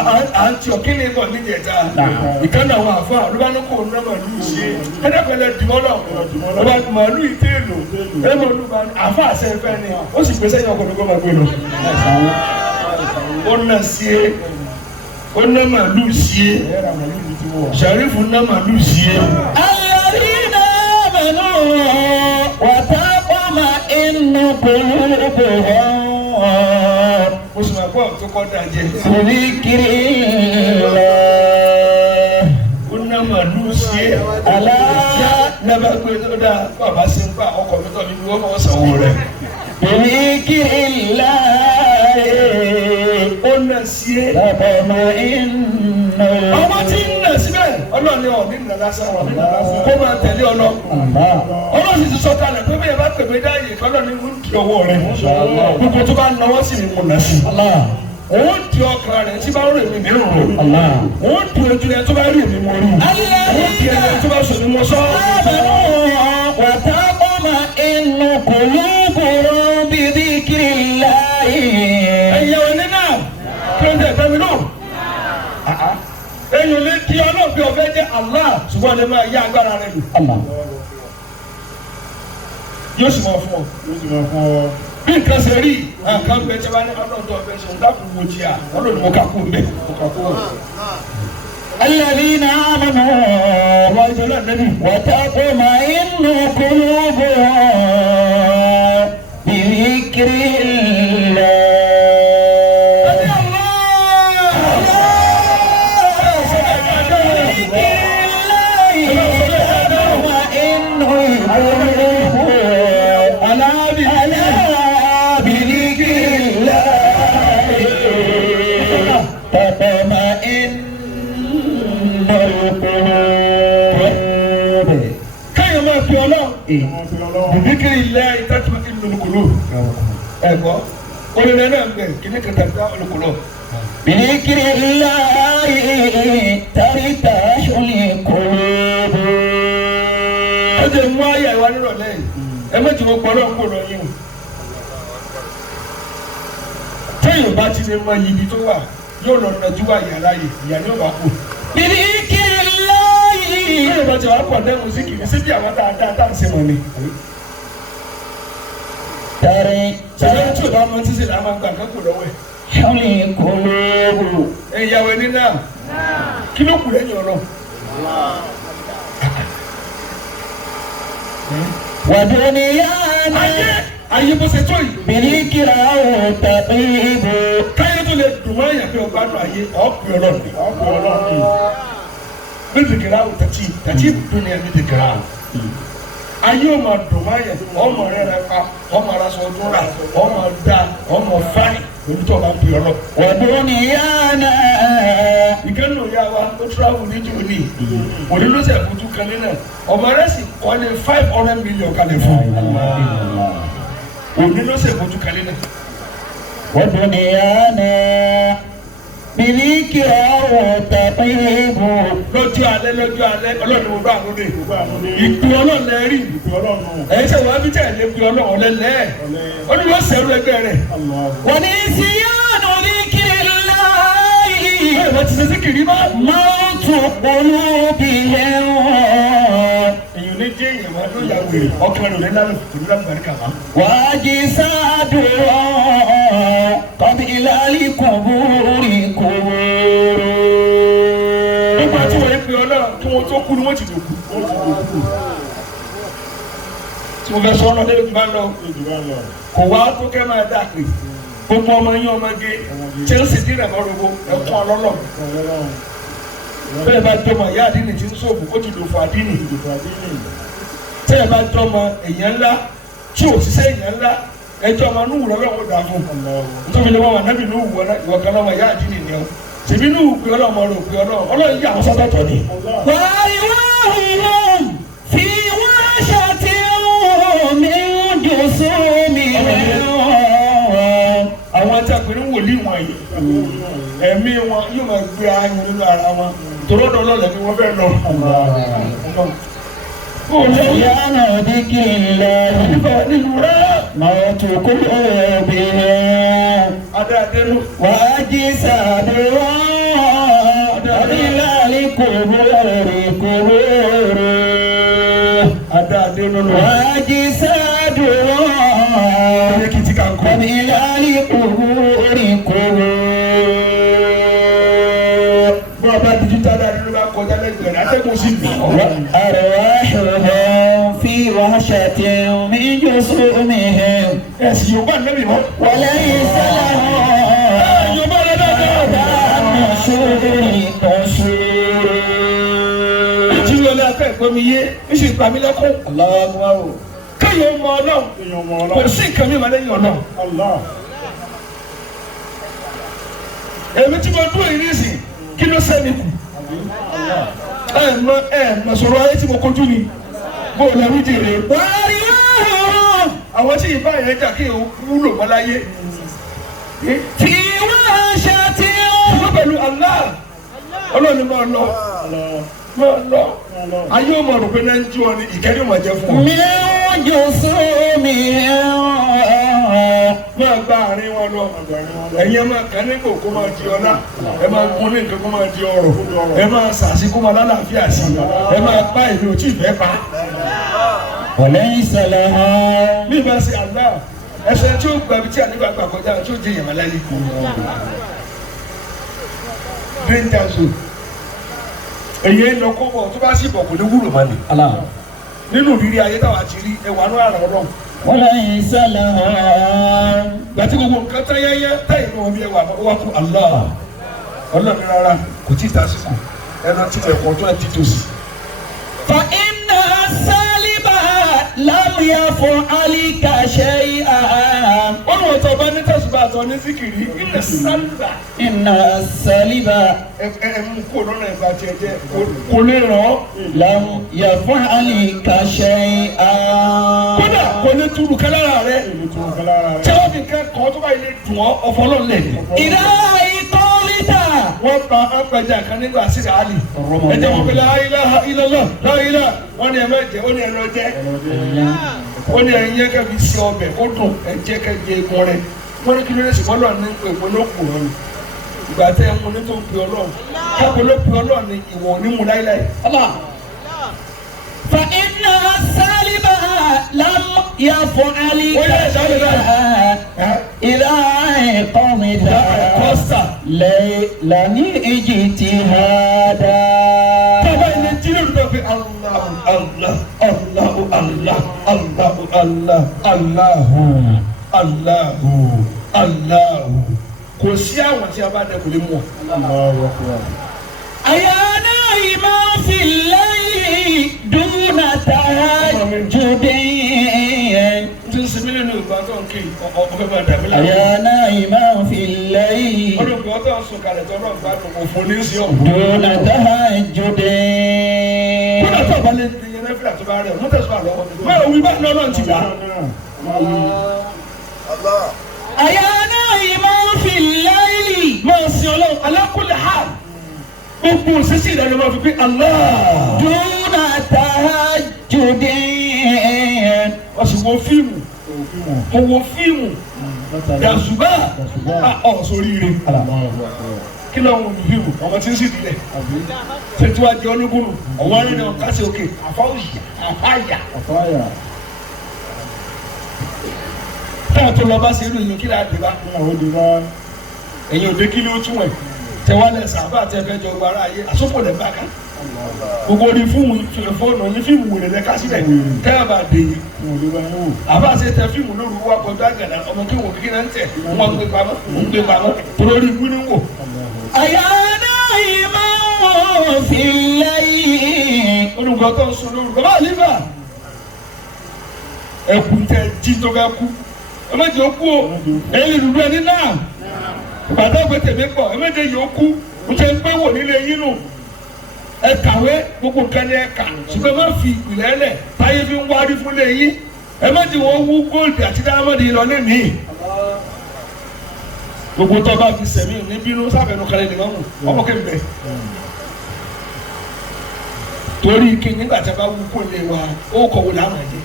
ń tí ọ̀kí ní ìbọn níjẹta ìkànnì àwọn àfa olúbalùkù ọ̀nàmọ̀ lù ú ṣe ẹ dákun ẹ dìmọ́ náà ọba màálù ìtẹ́ẹ̀lò ẹ mọ̀ olúba àfa àṣẹ ìfẹ́ ni ó sì gbèsè yẹn ọkọ̀ nígbà máa gbé lọ. ó nà sí ẹ ó ná màálù sí ẹ sàrífù ná màálù sí ẹ. الذين آمنوا وتطمئن قلوبهم mo sì máa gbọ́ tó kọ́ da jẹ. بذكر الله ó ná màálù sí ẹ. ألا nàbà gbé tó dáa bàbá sí ń bá ọkọ̀ mi tọ́ mi bí wọ́n máa sanwó rẹ̀. بذكر الله ó ná sí ẹ. تطمئن ọmọ tí ń nà síbẹ̀ ọlọ́ọ̀ni ọ̀ ní nà lásán kó máa tẹ̀lé ọlọ́. ọlọ́ọ̀sì ti sọ kalẹ̀ pé bẹ́ẹ̀ bá pèmí dáyé kọ́lọ́ ní ń di ọwọ́ rẹ̀ gbogbo tó bá náwó sí ni mo nà sí. òun di ọkàn rẹ̀ tí bá rí èmi mi rò òun di ojú rẹ̀ tó bá rí èmi mo rí òun di ẹ̀rẹ̀ tó bá sọ ni mo sọ. وتطمئن قلوبهم بذكر الله ẹ̀yẹ òní náà kí ló ń tẹ̀ fẹ́mi náà. èyàn lè di ọlọ́ọ̀bí ọ̀fẹ́ jẹ́ Allah ṣùgbọ́n lè máa yá agbára rẹ̀ lò. yóò sì máa fún ọ. bí nǹkan ṣe rí nǹkan bẹ tí a bá ní ọlọ́dún ọ̀fẹ́ ṣe ń dákun wo jí à ọlọ́dún mo kà kú mbẹ́. الذين آمنوا وتطمئن قلوبهم بذكر الله bìbíkì ilẹ̀ ìtàkùn ìlúkulù ẹ̀kọ́ olùdó náà ń bẹ̀ kíní kẹtàkùn olùkulù. بذكر الله ترتاح القلوب. ẹ jẹ́ mú ayé ìwà nírọ̀lẹ́ yìí ẹ méjì wọ́n gbọ́ lọ́kọ́ lọ yín o. téèyàn bá ti lè mọ ibi tó wà yóò lọ nàjú wà yàrá yìí ìyá ni ó bá kú. بذكر الله. téèyàn bá ti wà pọ̀ dẹ́ mùsíkì ní síbi àwọn dáadáa tá à ń ṣe mọ̀ ni. ṣùgbọ́n tí o bá mọ títí là máa gbà kákò lọ́wọ́ ẹ̀. القلوب. ìyàwó ẹni náà kí ló kù lẹ́yìn ọ̀rọ̀. ودنيانا ayé bó ṣe tó yìí. بذكره تطيب. káyé tó lè dùn mọ́ èèyàn bí ọgbà nù ayé ọ̀pẹ̀ ọlọ́ọ̀ni. bí dìgírà ò tàtí dùn ní ẹni dìgírà ò. ayé ò máa dùn mọ́ èèyàn ọmọ rẹ̀ rẹ̀ pa ọmọ ara sọ ọdún rà ọmọ da ọmọ fáì lórí tó bá ń pè ọlọ́. ودنيانا ìkànnì òyà wa ó travel níjó ní òní ló ṣe fojú kan nínú ọmọ rẹ̀ sì kọ́lé 500 million kalẹ̀ fún òní ló ṣe fojú kan nínú. ودنيانا بذكره تطيب lọ́jọ́ alẹ́ ọlọ́run mo bá àwọn ọdẹ ìpè ọlọ́run lẹ rí ẹ̀yin sẹ́ wàá bí tẹ̀lé pé ọlọ́run lẹ́lẹ́ ó ní wọ́n sẹ́rù ẹgbẹ́ rẹ̀. ونسيان ذكر الله bẹ́ẹ̀ wọ́n ti ṣe síkìrì mọ́. موت قلوبهم èyàn ní jẹ́ èèyàn máa ló yà wèrè ọkùnrin rẹ̀ lálẹ́ kò ní láti bàríkà mọ́. وأجسادهم قبل القبور قبور nígbà tí wọ́n yẹ pé ọlọ́run kí wọ́n tó kú ni wọ́n ti dòkú. tí mo fẹ́ sọ ọ́nà lẹ́yìn bá lọ kò wá tó kẹ́ máa dà pé gbogbo ọmọ yín ọmọge Chelsea dín nàmọ́ rogo ẹ̀kọ́ ọlọ́lọ́ bẹ́ẹ̀ bá jọmọ ìyá àdínì tí ń sóògùn ó ti dòfò àdínì tẹ́ẹ̀ bá jọmọ èèyàn ńlá tí ò ṣiṣẹ́ èèyàn ńlá ẹjọ́ ọmọ inú wùrọ̀ lọ́wọ́ dà fún nítorí lọ́wọ́ wà nábì inú wùwọ́ ìwọ̀kan lọ́wọ́ ìyá àdínì ni ọ́ tèmi inú pé ọlọ́mọ rò pé ọlọ́run yí àwọn sọ́tọ̀tọ̀ ni. وأرواحهم في وحشة من جسومهم àwọn tí a pè ní wòlíì wọ̀nyí ẹ̀mí wọn yóò máa gbé ayọ̀ nínú ara wọn tòrọ́dọ̀ lọ́lẹ̀ ni wọ́n fẹ́ lọ. نسيان ذكر الله nínú rẹ̀ موت قلوبهم adáadénú وأجسادهم قبل القبور قبور adáadénú lọ. وأجسادهم ayé kìtì kan kọ́. قبل القبور قبور bọ́ ọba digital adáadénú bá kọjá lẹ́gbẹ̀ẹ́ rẹ̀ atẹ́gùn sí mi. وأرواحهم في وحشة من جسومهم ẹ̀sìn yorùbá nẹ́bí mọ́. وليس لهم yorùbá rẹ̀ dáadáa. نشور ìjírò ní afẹ́ ìgbómi yé iṣu ìpamílẹ́kùn. kéèyàn mọ ọlọ́run kò sí nǹkan mi máa lẹ́yìn ọlọ́run. èmi tí mo dúró ìrísí kí ló sẹ́ni kù. mọ sọ̀rọ̀ ayé tí mo kojú ni bó o lẹ́rú jèrè. àwọn tí ìbá yẹn jà kí o wúlò mọ́ láyé. في وحشة wọ́n pẹ̀lú Allah ọlọ́run máa lọ ayé ọmọ rò pé náà ń jí wọn ni ìkẹ́ni ọmọ jẹ fún ọ. من جسومهم máa gba àárín wọn lọ ẹ̀yin ẹ máa kàn ní kò kó máa di ọlá ẹ máa gún ní nǹkan kó máa di ọrọ̀ ẹ máa sàṣì kó máa lálàáfíà sí ẹ máa pa èmi ò tí ì fẹ́ pa. وليس لهم bí ìbá ṣe Allah ẹsẹ̀ tí ó gba ibi tí àdébà gbà kọjá tí ó jẹ ìyàmá láyé. green tanzo èyí ń lọ kó bọ̀ tó bá sì bọ̀ kò ní wúlò má ní. nínú ìrírí ayé táwa ti rí ẹwà ní àrà ọlọ́run. وليس لهم gbàtí gbogbo nǹkan tán yẹ́yẹ́ táyì ní wọn bí ẹwà wá fún Allah ọlọ́run rárá kò tí ì ta síkù ẹnu tí ẹ̀kọ́ tó ẹ̀ ti tò sí. فإن السالب لم يفعلك شيئا wọ́n ní wọ́n tọ́ bá ní tẹ̀sùbà tọ́ ní síkìrì ilẹ̀ sálùbà. إن السالب mú kó lọ́nà ìgbà tí ẹ jẹ́ kò lè ràn ọ́. لم يفعلك شيئا kódà kò ní túrú kálára rẹ tí wọ́n fi kẹ́kọ̀ọ́ tó bá yẹ dùn ọ́ ọ̀fọ̀ lọ́n lẹ̀. إذا قلت wọ́n pa apẹja kan nígbà síra àlì ẹ̀jẹ̀ wọn fi la ilaha illallah la ilaha wọ́n ní ẹ mẹ́jẹ ó ní ẹ lọ jẹ́ ó ní ẹyin yẹ kẹ́ fi sí ọbẹ̀ ó dùn ẹ jẹ́ kẹ́ jẹ egun rẹ wọ́n ní kí ló dé sí bọ́lọ̀ ní pé ìpolókù rẹ ni ìgbà tẹ́ ẹ mú ní tó ń pe ọlọ́run kápolókù ọlọ́run ni ìwọ̀n ní mu láíláí. فإن السالب لم يفعلك شيئا إذا قمت لن اجتهادا bàbá ilé jírí olùdó fi Allahu Allah Allahu Allah Allahu Allah Allahu Allahu Allahu kò sí àwọn tí a bá dẹ kò lè mú ọ. أيا نائما في الليل دون تهجد tí ń sinmi nínú ìgbà tó ń kí ọ̀fẹ́ máa dàbí láàbù. يا نائما في الليل olùkọ́ tó ń sùn kalẹ̀ tó náà bá dùn òfin ní sí ọ̀hún. دون تهجد kódà tó bá lè di yẹn lẹ́fìlà tó bá rẹ̀ mú tẹ̀sán àlọ́wọ́ bẹ́ẹ̀ òwì bá náà náà ti gbà. يا نائما في الليل máa sin ọlọ́run alákùlẹ̀ ha gbogbo òṣìṣẹ́ ìdájọ́ máa fi pé Allah. دون تهجد wọ́n sì wo fíìmù mo wo fíìmù dàzùbà ọ̀sọ̀rìrì kí ló ń wo fíìmù ọmọ tí ń sì dilẹ̀ ṣètò àjẹ olúkúlù ọwọ́ rẹ̀ náà kásì òkè àfáyà táà tó lọ bá ṣe irú ìyẹn kí láà dé bá ẹ̀yin òde kí ló tún ẹ̀ tẹwálẹ̀ sábà tẹ́fẹ́ jọ gbára ayé àsopọ̀ lẹ́ bá ká gbogbo orí fíìmù fóònù ní fíìmù wèrè lẹ́ka sílẹ̀ tẹ́wọ́ bá dé yìí àbá ṣe tẹ fíìmù lóru wá kọjú àgànà ọmọ kí wọn kékeré ń tẹ wọn gbé pamọ́ torí ikú ní wò. يا نائما في الليل olùkọ́ tó ń sun lóru bàbá àlífà ẹkùn tẹ jí tó fẹ́ kú ẹ má jẹ́ ó kú o èyí lùdú ẹni náà ìbàdàn ògbé tèmi pọ̀ ẹ má jẹ́ yìí ó kú ó ṣe ń gbé wò nílé yín nù ẹ kàwé gbogbo nǹkan ni ẹ kà ṣùgbọ́n má fi ìpìlẹ̀ lẹ̀ táyé fi ń wárí fún lé yín ẹ má jẹ́ wọ́n wú góòlù àti dáhámọ́dì lọ lẹ́mìí gbogbo tó bá fi sẹ̀mí ní bínú sáfẹ̀nù kalẹ̀ nìkan mú ọmọ kẹ́ ń bẹ̀ torí kí nígbà tí a bá wú kó lé wa ó kọ̀wé láwọn ẹ̀jẹ̀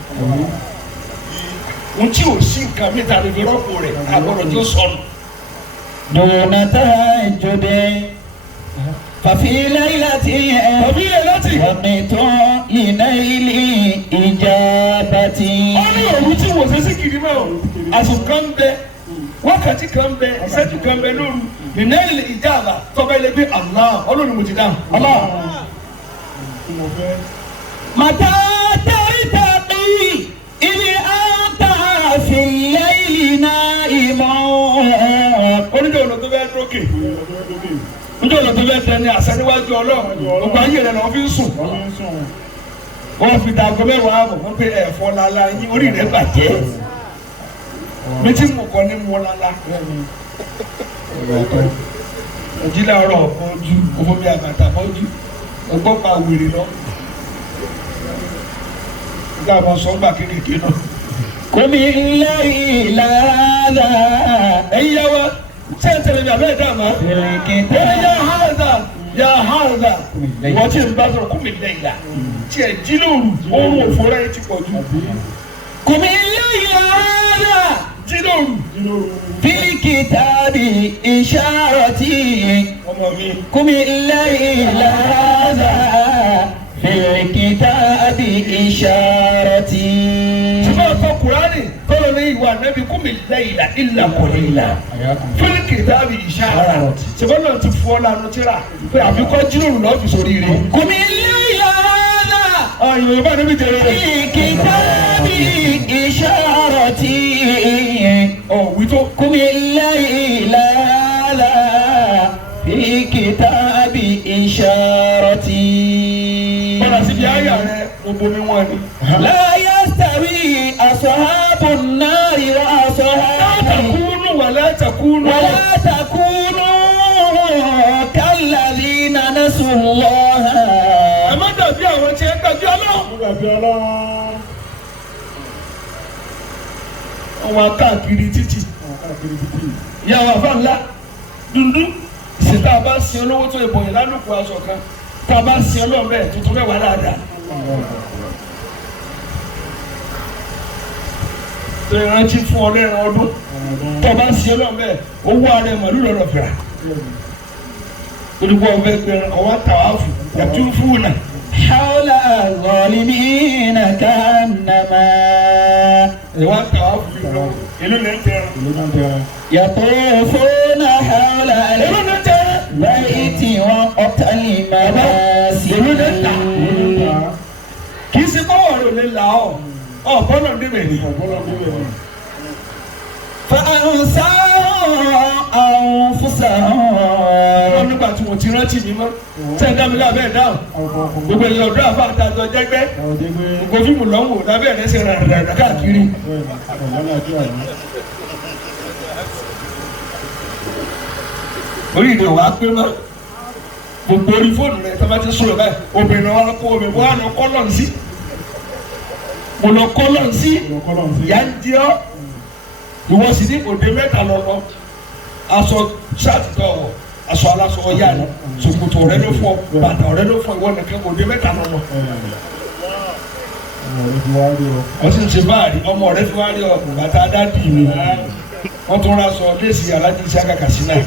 ohun tí ò sí nǹkan mi ta lè fi rọ́pò rẹ̀ àgbọ̀dọ̀ tí ó sọnù. دون تهجد ففي ليلة وقت لنيل إجابة ó ní òru tí wò ṣe sí kiri mọ́ àsùn kan bẹ wákàtí kan bẹ ìṣẹ́jú kan bẹ lóru nìyẹn ìjàmbá tọ́ba ilé gbé Allah ọlọ́run mo ti dáhùn Allah. متى ترتقي إذ أنت في الليل نائم oníjọ́ ọ̀nà tó bẹ́ẹ̀ dókè oníjọ́ ọ̀nà tó bẹ́ẹ̀ tẹ ní àṣẹ níwájú ọlọ́run gbogbo ayé rẹ̀ lọ́ọ́ fi ń sùn wọ́n fi dàgbọ mẹ́wàá ààbọ̀ wọ́n pe ẹ̀fọ́ lala yín orí rẹ̀ bàjẹ́ mi tí mo kọ́ ní mo lala òjìlá ọ̀rọ̀ ọ̀pọ̀jù omi àbàtà ọ̀pọ̀jù ọgbọ́n pa wèrè lọ nígbà wọn sọ gbà kékeré náà. قم الليل هذا ẹ̀yin yá wa ṣé ẹ tẹ̀lé mi àbẹ́ ẹ̀dá àmà. في wọ́n الكتاب yá hàdà yá hàdà wọ́n ti ń bá sọ̀rọ̀ kó mi lẹ́yìn la tí ẹ̀ jí lóru oorun òfòrá yẹn ti pọ̀ jù. قم الليل هذا jí lóru في الكتاب إشارتي ọmọ mi. قم الليل هذا في الكتاب إشارتي ṣùgbọ́n ọkọ̀ kùránì tọ́lọ̀ ní ìwà nẹ́bí kú mi lẹ́yìn la ìlà kò ní ìlà fílíkì tàbí ìṣàrà ṣùgbọ́n náà ti fọ́ lánàá tíra pé àfikọ́ jíròrò lọ́ọ́ fi sórí rẹ̀. قم الليل هذا àyùn yorùbá níbi jẹrẹ في rẹ̀. الكتاب إشارتي wí tó. قم الليل هذا في كتاب إشارتي bọ́lá síbi àyà rẹ̀ gbogbo mi wọ́n ni. لا يستوي أصحاب النار وأصحاب takunu wala takunu. ولا تكونوا كالذين نسوا الله ẹ má dàbí àwọn tí ẹ gbàgbé ọlọ́run. wọ́n wá káàkiri títì. ìyàwó àfa ńlá dundun sì tá a bá sin olówó tó ìbọn yìí lálùkù aṣọ kan tá a bá sin ọlọ́run bẹ́ẹ̀ tuntun mẹ́wàá dáadáa. tó ìrántí fún ọ lẹ́rìn ọdún tó a bá sin ọlọ́run bẹ́ẹ̀ owó ara ẹ̀ màlúù lọ́rọ̀ fìrà. olùkọ́ ọ̀fẹ́ gbẹ̀rẹ̀ ọwọ́ tàwáfù yàtú fúnà. حول الظالمين كأنما ìwà tàwáfù ìlú lè ń tẹ̀rẹ̀. يطوفون حول ìlú lè ń tẹ̀rẹ̀. البيت وقتل المماسك kì í ṣe báwọ̀ rẹ̀ ò lè là ọ́ bọ́lọ̀ níbẹ̀ ni. فأنساهم أنفسهم wọ́n nígbà tí wọ́n ti rántí mi mọ́ tẹ́ ẹ dábìlì abẹ́ dáhùn gbogbo èèyàn ọ̀dọ́ àfa àtàjọ jẹ́gbẹ́ gbogbo fíìmù lọ́wọ́ lábẹ́ rẹ̀ ṣe ràdàràdà káàkiri orí ìdè wàá pé mọ́ gbogbo orí fóònù rẹ̀ tó bá ti sọ̀rọ̀ báyìí obìnrin wa kó obìnrin wa lọ kọ́ lọ́n sí mo lọ kọ́ lọ́n sí ìyá ń di ọ́ ìwọ sì ní òde mẹ́ta lọ́lọ́ aṣọ ṣáàtì tó wọ̀ aṣọ aláṣọ ọ̀yá rẹ̀ ṣòkòtò rẹ̀ ló fọ bàtà rẹ̀ ló fọ ìwọ nìkan òde mẹ́ta lọ́lọ́ ọsìn ṣe báàrí ọmọ rẹ̀ fi wá rí ọ bàtà dádì mi wọ́n tún ra sọ léèsì alájí iṣẹ́ àkàkàsí náà.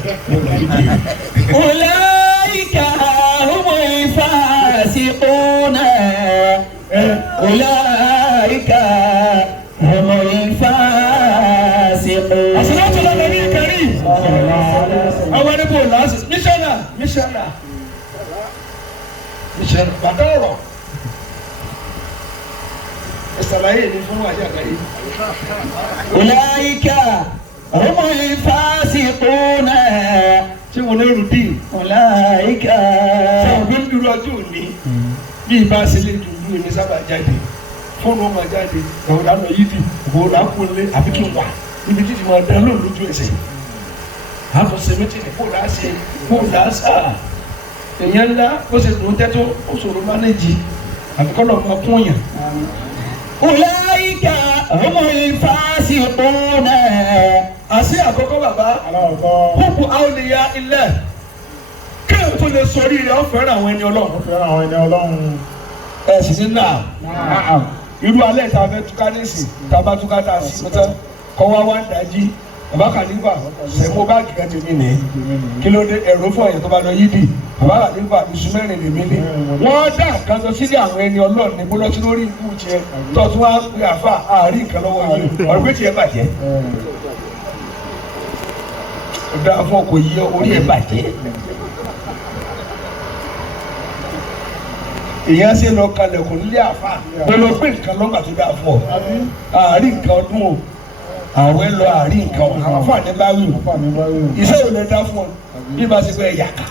Ulaika humul fasiquna. Ulaika humul fasiquna. As-salatu ala nabi karim. Àwọn ẹni bò láti mísánà bàtà ọ̀rọ̀. Ìsàlàyé ni fún wájú àgbáyé. Ulaika humul fasiquna. Ṣé wọn lérò dín? Ulaika. Ṣé o bí ń dúró ọjọ́ òní? Bí ìbá ṣe lè dúró ní sábà jáde. Fóònù ọmọ jáde, ọ̀rọ̀ àná yìí dì, òwò làákùnlé àbí kí n wà níbi títí máa dán lóun lójú ẹsẹ̀. Àtúnṣe méjì ní kóòlù àṣẹ, kóòlù àṣà. Èèyàn ńlá ó ṣe dùn tẹ́tọ́ ó ṣòro mánéjì àbíkọ́lọ̀ ọmọ kún yàn. Ulaika humul fasiquna. Àṣé àkọ́kọ́ bàbá kúkú àwòlíyá ilẹ̀ kéèyàn tó lè sọ oríire ó fẹ́ràn àwọn ẹni Ọlọ́run. Ẹ sì ní náà irú alẹ́ ìta fẹ́ túká nísì tàbá túká tá a sì pẹ́tẹ́ kọ́ wá wá ń dájí bàbá kàlífà sẹ́mo báàgì kan tèmi nìyí kí ló dé ẹ̀rọ fún ẹ̀yẹ tó bá lọ yídì bàbá kàlífà iṣu mẹ́rin lèmi ní. Wọ́n dá nǹkan sọ sílé àwọn ẹni Ọlọ́run ní bólọ́tí lórí ikú tiẹ̀ tọ́tún wá pé àfà àárín nǹkan lọ́wọ́ yìí ọ̀rọ̀ pé tiẹ̀ bàjẹ́. Ọ̀dà fún ọkọ̀ yìí orí ẹ̀ bàjẹ́. Èèyàn ṣe lọ kalẹ̀ kò nílé àfà pẹ̀lú pé nǹkan lọ́gbà tó dáa fún ọ àárín nǹkan ọdún o àwẹ̀ lọ àárín nǹkan ọ̀hún àwọn àfààní bá wí o iṣẹ́ ò lè dá fún ọ bí bá ṣe fẹ́ yàká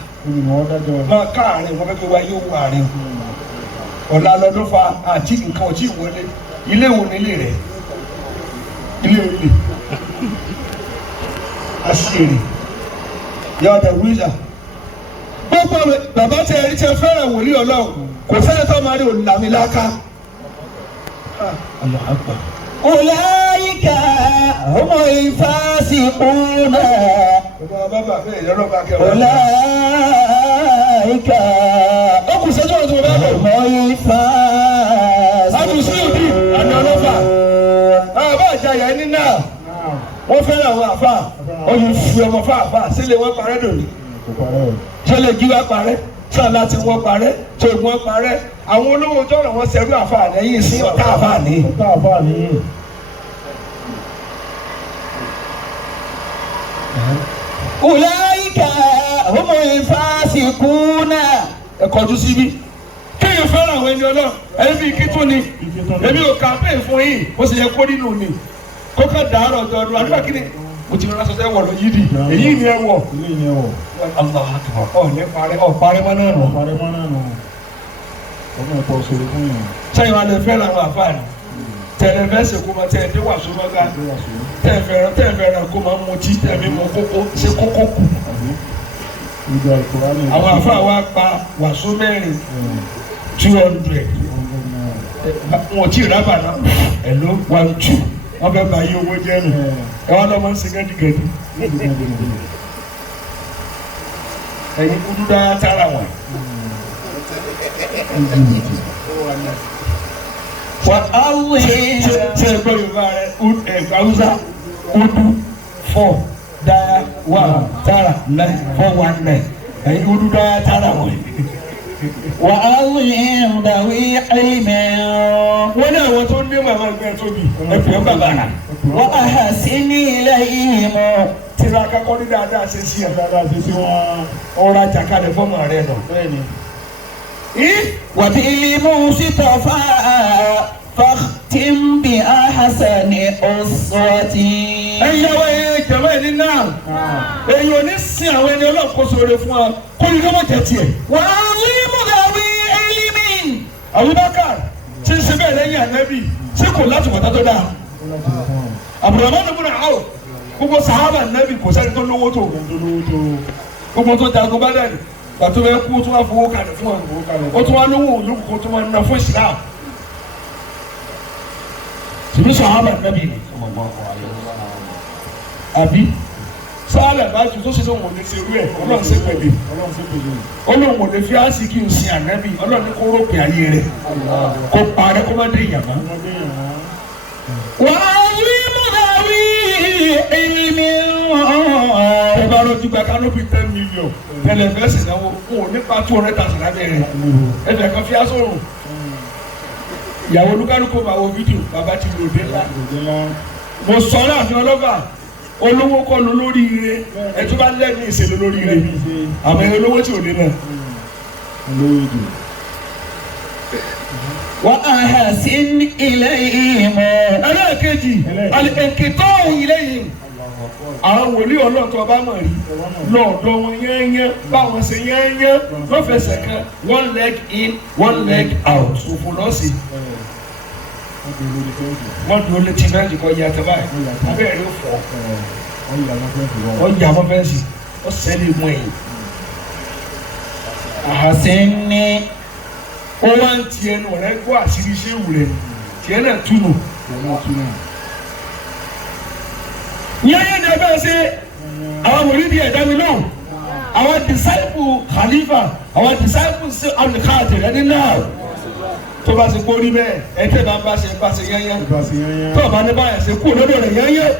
máa ká àárín wọn fẹ́ wá yóò wọ àárín ọ̀la lọ́dún fa àti nǹkan ọtí ìwọlé ilé wo nílé rẹ̀ ilé ilé àṣírí yọ̀ọ̀dà wíjà gbogbo bàbá tẹ ẹni tẹ fẹ́ràn wòlíì Ọlọ́run kò sẹ́ni tó máa rí olùlàmìlàkà. Ulaika humul fasiquna. Ulaika ọkùnrin sẹ́jọ́ ọ̀tún bẹ́ẹ̀ bọ̀. humul fasiquna. Àbùsí òbí àmì ọlọ́fà. Àbá àjàyà ẹni náà wọ́n fẹ́ràn àwọn àfà oyè fi ọmọ fáfà sílẹ̀ wọ́n parẹ́ dòní. Ṣẹlẹ̀ jí wá parẹ́ sọ́ọ̀lá tí wọ́n parẹ́ tó wọ́n parẹ́ àwọn olówó tọrọ wọn ṣẹlú àfà lẹ́yìn sí ọ̀tá àfà ní. Ulaika humul fasiquna. Ẹ kọjú síbí kéèyàn fẹ́ràn àwọn ẹni Ọlọ́run ẹni bíi kí tún ni èmi ò kàmpéè fún yìí ó sì yẹ kó nínú ni kó kàn dàárọ̀ ọjọ́ àdúrà kí ni mo ti rán aṣọ tẹ́ wọ̀ lọ yídì èyí ni ẹ wọ̀. Allah akbar ọ̀ ní parẹ́ ọ̀ parẹ́ mọ́ náà nù. Sẹ́yìn wa lè fẹ́ràn àwọn àfáàní tẹ̀lé fẹ́sẹ̀ kó máa tẹ̀ dé wàásù lọ́gà tẹ̀ fẹ́ràn kó máa mutí tẹ̀mí mọ kókó ṣe kókó kù. Àwọn àfáà wa pa wàásù mẹ́rin 200 wọn ò tí ì rábà náà ẹ̀ ló 1 2 wọ́n fẹ́ bá yí owó jẹ́ nù ẹ wá lọ́mọ ń ṣe gẹ́dígẹ́dí. Ẹ̀yin kúndú dáa tára wọn. Wa awwin. Ṣé ẹgbẹ́ Yorùbá rẹ̀ Hausa Udu 4 dáa 1 tára 9 419 ẹ̀yin kúndú dáa tára wọn. Wa awwin dawi ilmin. Wọ́n ní àwọn tó ní màmá ẹgbẹ́ tóbi ẹ̀fọ́ bàbá rà. Wa ahsin ilayhim. Tiraka kọ́ ní dáadáa ṣe sí ẹ̀ ọ̀rọ̀ àjàkálẹ̀ fọ́ọ̀mù rẹ̀ nà. Wa bil Mustafa fakhtim bi ahsani uswati. Ẹ̀yin àwọn ẹ̀yẹ jẹ̀mọ́ ẹni náà èyí ò ní sin àwọn ẹni ọlọ́ọ̀kọ́sọ rẹ̀ fún wa kó ní lọ́wọ́ jẹ tiẹ̀. Wa azimu dawi ilmin. Abubakar tí ń ṣe bẹ́ẹ̀ lẹ́yìn ànábì ṣé kò láti wọ̀tá tó dáa. Abdurrahman ibn Awf gbogbo sahaba ànábì kò sẹ́ni tó lówó tó. gbogbo tó jagun bá dẹ̀ gbàtó bẹ́ẹ̀ kú tó wá fowó kalẹ̀ fún ọ ó tún wá lówó olóko tó wá ná fún Islam tìbí sàhábà Nábì ni àbí sọ́ọ́lẹ̀ bá ju tó ṣe tó wọ́n lè ṣe rú ẹ̀ Ọlọ́run ṣe pẹ̀lú Ọlọ́run ò lè fi áàsì kí n sin Ànábì Ọlọ́run ní kó rògbè ayé rẹ̀ kó parẹ́ kó má dé ìyàmá. وعظيم ذوي علم ẹ bá lójú gba kánópì 10 million tẹlifẹsì náwó fún òní pa 200,000 lábẹ́rẹ́ ẹ̀fẹ̀ kan fi aṣọ́rùn ìyàwó olúkálùkù máa wo fídíò bàbá ti lò dé ńlá mo sọ láàfin ọlọ́ba olówó kọ́ ló lórí ire ẹ tó bá lẹ́nu ìṣèlú lórí ire àmọ́ olówó tí ò ní náà. وأحسن إليهم ẹlẹ́ẹ̀kejì àlẹ́kẹ̀tọ́ ìlẹ́yìn àwọn wòlíì ọlọ́tọ̀ ọba mọ̀ rí lọ́ọ̀dọ̀ wọn yẹ́nyẹ́ báwọn ṣe yẹ́nyẹ́ lọ́fẹsẹ̀ kan 1 leg in 1 leg out òfò lọ́sì wọ́n dúró létí fẹ́ǹsì kọ́ yẹ àtẹ báyìí abẹ́rẹ́ yóò fọ́ wọ́n yà wọ́n fẹ́ǹsì wọ́n sẹ́lẹ̀ mọ́ ẹ̀yìn. أحسن ó wá ń ti ẹnu rẹ gbọ́ àṣírí iṣẹ́ ìwù rẹ tiẹ̀ náà túnú. yẹ́nyẹ́ ni ẹ bá ṣe àwọn mòrídìí ẹ̀dá mi náà àwọn disciple Khalifa àwọn disciple ṣe alùkáàtì rẹ ní náà tó bá ṣe kórí bẹ́ẹ̀ ẹ tẹ́ bá ṣe yẹ́nyẹ́ tó bá ní báyà ṣe kú lọ́dọ̀ rẹ̀ yẹ́nyẹ́.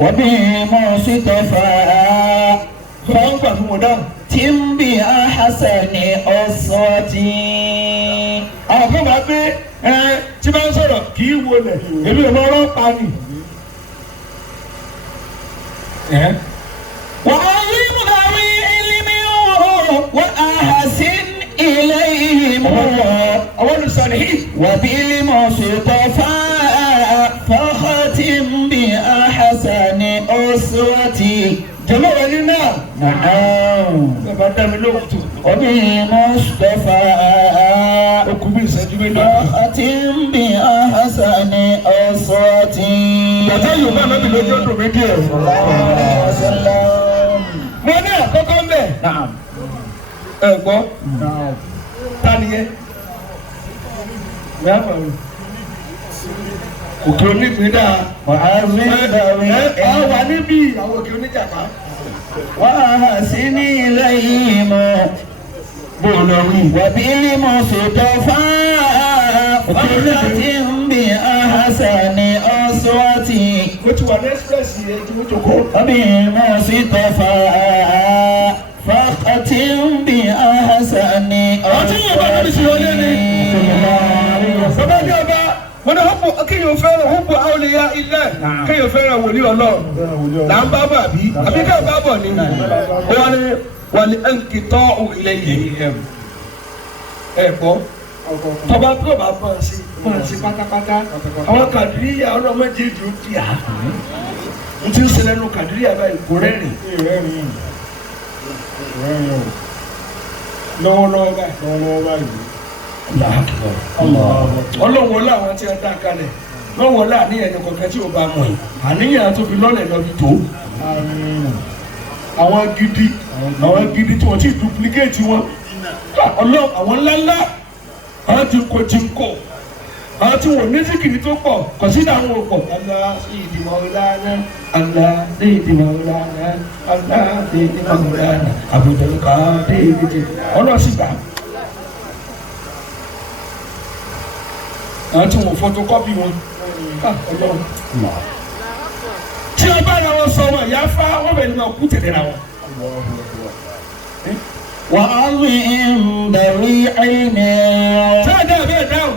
وبهم اصطفى fọwọ́n gbà fún wọn dáhùn. بأحسن أسوة àwọn kan máa gbé tí bá ń sọ̀rọ̀ kì í wọlé èmi ò lọ ọlọ́pàá ni. وعظيم ذوي علم وأحسن إليهم àwọn olùsọ̀rọ̀ وبالمصطفى فختم بأحسن أسوة jẹ́mọ́ rẹ̀ ní náà. نعم bàbá dá mi lóhùn tó. وبالمصطفى okùn bí ìṣẹ́jú méjì. فختم بأحسن أسوة bàtà yorùbá náà bí lójú ọdún mi díẹ̀. mo ní àkọ́kọ́ ń bẹ̀. نعم ẹ gbọ́ ta ni yẹ. òkè onígbín dáa. وعظم ذوي wà níbí àwọn òkè oníjàpá. وأحسن إليهم وبالمصطفى فختم بأحسن أسوة mo ti wà ní express yẹn tí mo jókòó. وبالمصطفى فختم بأحسن bàbá ní ọba wọn náà kéèyàn fẹ́ràn hubbu awliya illah kéèyàn fẹ́ràn wòlíì Ọlọ́run là ń bá bọ̀ àbí ká bá bọ̀ ni wọ́n ní wà ní ẹnkìtọ́ ilayhim ẹ̀ gbọ́ tọba tó bá bọ̀ sí pátápátá àwọn Kàdíríyà ọlọ́mọdé ìdí ó di à n ti ń ṣẹlẹ̀ nù Kàdíríyà báyìí kò rẹ́rìn lọ́wọ́lọ́wọ́ báyìí. Ọlọ́run wọlé àwọn tí a dá kalẹ̀ lọ́wọ́ wọlé àníyàn ẹni kọ̀ọ̀kan tí o bá mọ̀ yìí àníyàn tó fi lọ́lẹ̀ lọ fi tó. àwọn gidi tí wọ́n ti duplicate wọn Ọlọ́run àwọn ńláńlá àwọn tí kò tí ń kọ̀ àwọn tí wọ́n ní síkìrì tó pọ̀ kò sí àwọn òpọ̀. Allah Sayyidi Maulana Allah Sayyidi Maulana Allah Sayyidi Maulana Abdul Qadir ọlọ́sìgbà. àwọn tí wọn photocopy wọn tí wọn bá ra wọn sọ wọn ìyá fa wọn bẹ ní wọn kú tẹ́lẹ̀ ra wọn. وعظم ذوي علم sáàdá bẹ́ẹ̀ dáhùn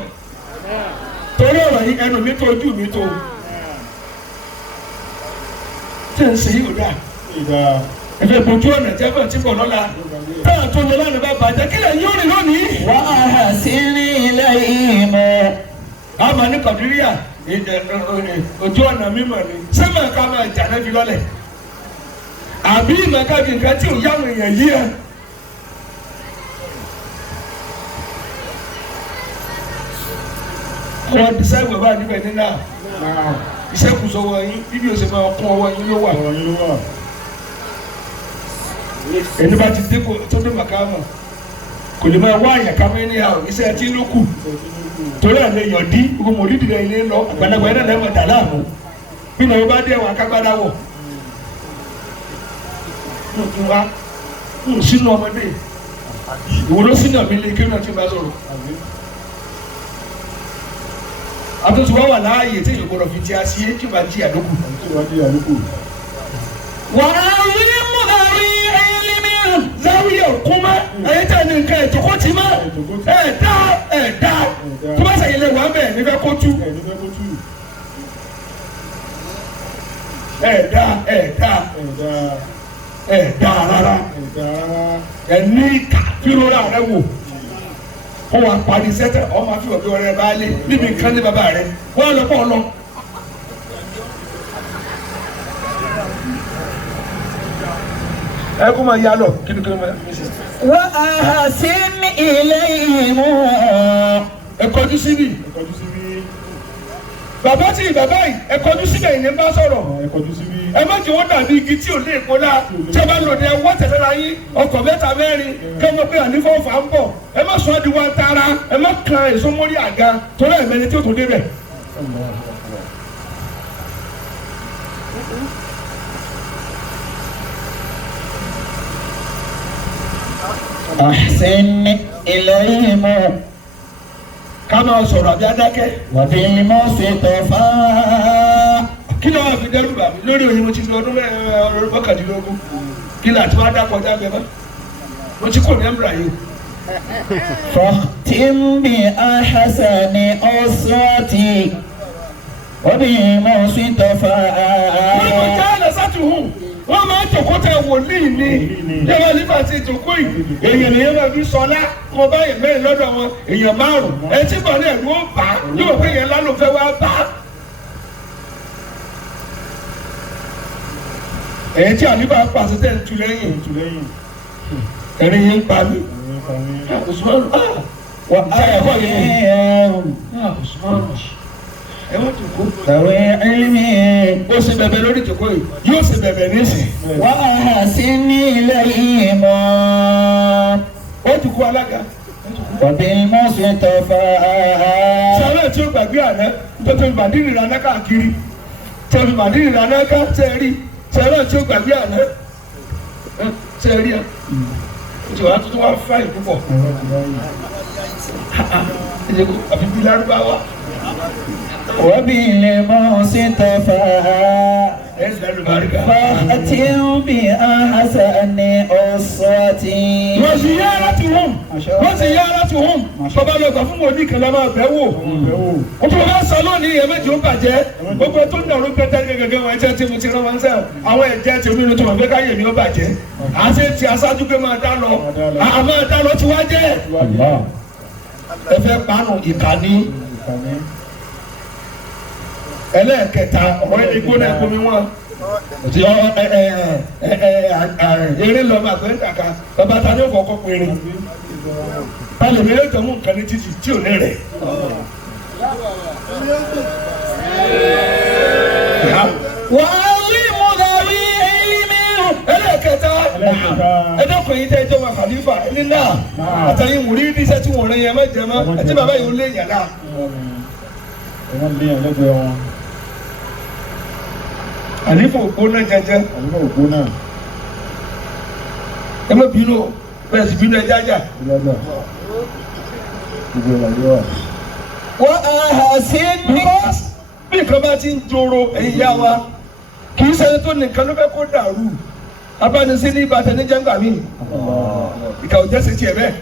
torí ọ̀rọ̀ yìí ẹnu mi tó ojú mi tó tí n sì yóò dà ẹ̀fẹ̀ bójú ọ̀nà jẹ́fẹ̀ tí kò lọ́la táà tó lọ lánàá bá bàjẹ́ kílẹ̀ yóò rìn lónìí. وأحسن إليهم àmà ní Kàdíríyà ojú ọ̀nà mímọ̀ ni sẹ́mi ẹ̀ka máa jà náà fi lọ́lẹ̀ àbí ìmọ̀ká bí nǹkan tí ò yáwó èèyàn yí ẹ. àwọn dísáìbù bá níbẹ̀ ní náà iṣẹ́ kù sọ́wọ́ yín bíbí o ṣe máa kún ọwọ́ yín ló wà. ẹni bá ti dé tó dé màkàmà kò lè máa wá àyàká mẹ́rin ní àwọn iṣẹ́ tí ló kù torí àlẹ́ yọ̀dí gbogbo mòlídìí rẹ̀ ilé lọ àgbàlagbà yẹn náà lẹ́mọ̀ dà láàmú bí náà bá dé ẹ̀wọ̀n akágbádá wọ̀ wá sínú ọmọdé ìwọ ló sínú àmì ilé kéwòn àti ìbá sọ̀rọ̀ àtúntò wà wà láàyè tí èèyàn gbọdọ̀ fi ti aṣíyé kí wàá jí àdókù. وعظم ذوي علم záwíyà kún mọ́ ẹ̀yìn tẹ̀ ní nǹkan ìjòkó tì mọ́ ẹ̀dá tó bá ṣàyẹ̀ lè wà bẹ́ẹ̀ nífẹ̀ẹ́ kó tú ẹ̀dá rárá ẹ̀ní ìka fírora rẹ wò ó wà parí sẹ́tẹ̀ ọmọ àfi ọ̀bí ọ̀rẹ́ bá lé níbi nǹkan ní bàbá rẹ wọ́n lọ pọ̀ lọ. ẹ kó máa yá lọ kí ni kí ni máa mi ṣe. وأحسن إليهم ẹ kọjú síbí bàbá tí bàbá yìí ẹ kọjú síbẹ̀ yìí ní bá sọ̀rọ̀ ẹ má jẹ́ wọ́n dàbí igi tí ò lè kó la tí ẹ bá lòdì ẹ wọ́ tẹ̀lé ra yín ọkọ̀ mẹ́ta mẹ́rin kẹ́ ẹ mọ̀ pé ànífọ̀ọ́fà ń bọ̀ ẹ má sọ di wọn tara ẹ má kan èso mórí àga torí ẹ̀mẹ́ni tí ó tó débẹ̀. أحسن إليهم ká máa sọ̀rọ̀ àbí adákẹ́. وبالمصطفى kí ló wà fi dẹ́rù bà mí lórí òyìnbó ti fi ọdún mọ́kàndínlógún kí ló àti wá dápọ̀ jáde bá mo ti kò ní ẹ̀mùrà yìí. فاختم بأحسن أسرتي وبالمصطفى wọ́n mọ̀ já lẹ́sàtì hùn wọ́n máa ń jòkó tẹ wòlíì ni yẹ́wọ́n nípa ti jòkó yìí èèyàn nìyẹn máa fi sọlá mo bá yẹn mẹ́rin lọ́dọ̀ wọn èèyàn márùn-ún ẹ tí bọ̀ ní ẹ̀rú ó bá yóò pé yẹn lánàá fẹ́ wá bá. èyí tí àlùbá pàṣẹ tẹ̀ ń tu lẹ́yìn ẹ̀rín yẹn ń pa mí. wọ́n á yẹ kọ́ yẹn ẹ wọ́n jòkó. ذوي علم ó ṣe bẹ̀bẹ̀ lórí ìjòkó yìí yóò ṣe bẹ̀bẹ̀ nísìn. وأحسن إليهم ó jòkó alága. وبالمصطفى sọ́lá tí ó gbàgbé àná tó tó ìbàdí ìrànà káàkiri tó ìbàdí ìrànà ká tẹ́ rí sọ́lá tí ó gbàgbé àná tẹ́ rí ẹ. ó ti wá tuntun wá fáyì púpọ̀ àfi bí lárúbáwá. وبالمصطفى ẹ ń lẹ́nu bàríkà. فاختم بأحسن أسرتي wọ́n sì yá ara ti hùm wọ́n sì yá ara ti hùm bàbá lọ gbà fún wòlíì kan lọ́mọ ọ̀bẹ wò. ó tún bá sọ lónìí ẹ̀mẹ́jì ó bàjẹ́ gbogbo tó ń dàrú pẹ́tẹ́ gẹ́gẹ́ wọn ẹ̀jẹ̀ tí mo ti rán wọn sẹ́wọ̀n àwọn ẹ̀jẹ̀ tí omi ló tó wọn fẹ́ káyè mi ó bàjẹ́ àti ti aṣáájú pé máa dá lọ àmọ́ dá lọ ti wá jẹ́ ẹ fẹ́ panu ìkànnì ẹlẹ́ẹ̀kẹta ọ̀rẹ́ ní gbóná ẹ̀kọ́ mi wọ́n ti eré lọ máa gbé kàkà bàbá ta ni ó kọ́kọ́ péré balẹ̀ mi yóò tẹ̀mú nǹkan ní títì tí ò ní rẹ̀. وعظم ذوي علم ẹlẹ́ẹ̀kẹta ẹ̀dọ́kùn yìí tẹ́ ẹjọ́ máa khalifa ẹni náà àtàyè wùrí díṣẹ́ tí wọ́n rẹ̀ yẹn mẹ́jẹ mọ́ ẹtí bàbá yìí ó lé yàn náà. àlífò ògbóná jẹjẹ ẹ má bínú bẹ́ẹ̀ sì bínú ẹjá jà. وأحسن bí nǹkan bá ti ń joro ẹ̀yin yá wa kì í ṣẹni tó nìkan ló fẹ́ kó dàrú abánisí ní ìbátan ní jẹ́ngbà mí ìkà ò jẹ́ sí tiẹ̀ bẹ́ẹ̀.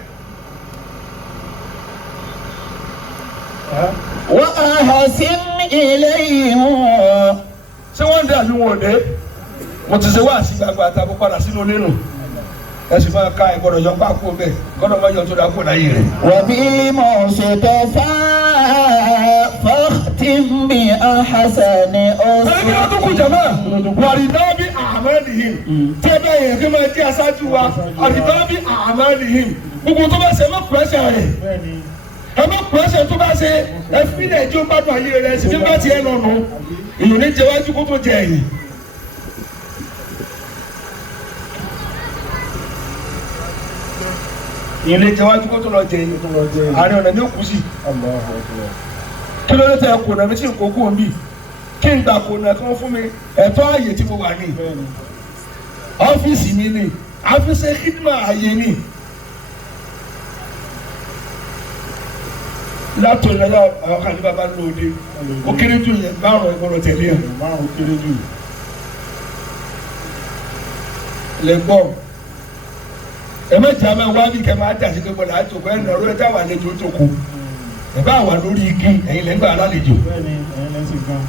وأحسن إليهم ṣé wọ́n ń dà bí wọn ò dé mo ti ṣe wá sí gbàgbà àtàbọ̀ padà sínú nínú ẹ sì máa ka ìgbọ́dọ̀ yọ pákó bẹ́ẹ̀ kọ́dọ̀ máa yọ tó dáa kó láyé rẹ̀. وبالمصطفى فاختم بأحسن ẹni kí wọ́n tó kú jàmá wàrídá bí àmàlìhìn tí ẹ bẹ́ẹ̀ yẹn kí máa jẹ́ aṣáájú wa wàrídá bí àmàlìhìn gbogbo tó bá ṣe má pẹ́ṣẹ̀ rẹ̀ ẹ má pẹ́ṣẹ̀ tó bá ṣe ẹ fi ilẹ̀ ẹjọ́ gbádùn ayé rẹ̀ sí nígbà tí ẹ lọ nù ìlú ní jẹ́wájú kó tó jẹ ẹ̀yìn. ilé jẹwájú kó tó lọ jẹ yìí àárín ọ̀nà ní òkú sí kí ló dé tẹ kò náà mi tí kò kú omi kí n gbà kò náà kí wọ́n fún mi ẹ̀tọ́ ààyè tí mo wà ní ọ́fíìsì mi ni àfíìsì kídìmà ààyè ni látò ìrẹ́lẹ̀ àwọn kan ní bàbá ní òde ó kéré jù yẹn márùn-ún ẹgbọ́n tẹ̀lé ẹ̀ márùn kéré jù lẹ́gbọ́n ẹ̀mẹ́jì àmọ́ wá bí kẹ́ máa dàsí pé bọ́lá àti òkú ẹ̀nà ọ̀rọ̀ ẹ̀dá wà lẹ́jọ́ tó kù ẹ̀ bá wà lórí igi ẹ̀yin lẹ́gbà alálejò. bẹ́ẹ̀ni ẹ̀yin lẹ́sìn kan.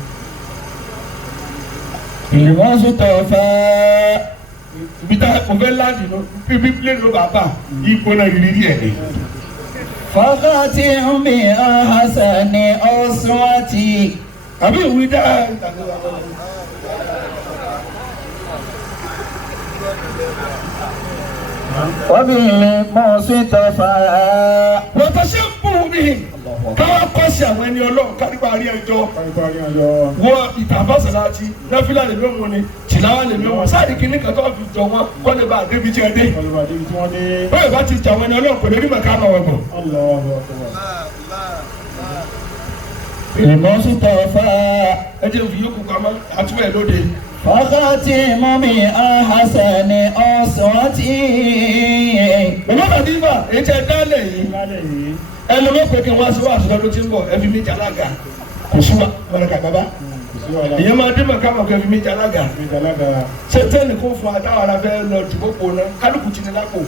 ìmọ̀sí tọ̀fẹ́. ibi tá o fẹ́ láti lọ bíbí plẹ̀ ló bá bà ipò náà rírí ẹ̀ ni. fọ́kàtí mi ahasani ọ̀ṣunwàtì. àbí ìwé dá وبالمعصي تفعل wọ́n tó ṣe ń bù mí káwá kọ́sí àwọn ẹni ọlọ́run kárígbà rí ẹjọ́ wọ ìtàbọ̀sọ̀láti náfìlà lè mí òun ni tìláwà lè mí òun sáàdì kìíní kan tó fi jọ wọn kọ́ lè bá débi tí ẹ dé báyìí bá ti jà àwọn ẹni ọlọ́run kò lè rí màkà máa wọ̀ bọ̀. المعصي تفعل ẹ jẹ́ òfin yókù pamọ́ àtúwẹ̀ lóde. فخاتم من أحسن أصواتي. bàbá bàdìbà èyí tẹ dálẹ̀ yìí ẹnu ló pè kí n wá sí wàásù lọ́dún tí ń bọ̀ ẹ fi mí jàlága kò súnmọ́ mọ̀lẹ́kà bàbá èyàn máa dín mọ̀ ká mọ̀ kí ẹ fi mí jàlága ṣé tẹ́lẹ̀ kó fún àtàwọn ará fẹ́ lọ dìbò pò náà kálukú ti ní lápò.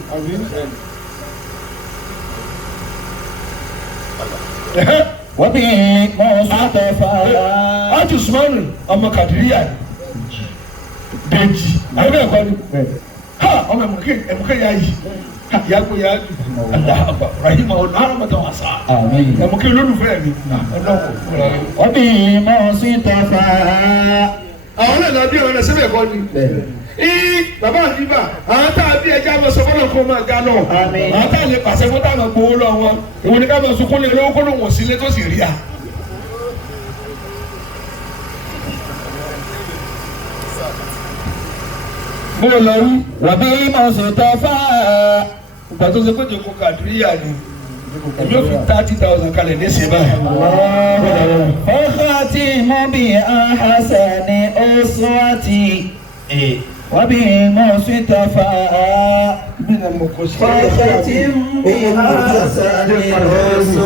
وبالمعصي تفعل. ájú sùmánù ọmọ kàdíríyà dèjì àbẹ ẹkọ ni ha ọmọ ẹmùkẹ yà yìí yàgò yàgò aláàbà rahima ọlọ aramata wàsá ẹmùkẹ olólùfẹ́ mi ọlọ́wọ́. وبالمعصي تفعل. àwọn náà lábí ọ̀rẹ́ síbẹ̀ ẹ̀kọ́ ni. bàbá àdìbà àwọn tá a bí ẹja máa sọ fọlọ́ kó máa ga náà àwọn tá a lè pàṣẹ fún táwọn gbowó lọ wọn ìwọ ni ká máa sunkún lé lówó kó ló wọ̀ sílé tó sì rí a. mo lọ rí وبالمعصي تفعل. ìgbà tó ṣe pé jòkó kàdúríyà ni èmi ò fi 30,000 kalẹ̀ ní ìsìn báyìí. فخاتم بأحسن أصواتي وبالمعصي تفعل. bí na mo kọ sí. فخاتم بأحسن أصواتي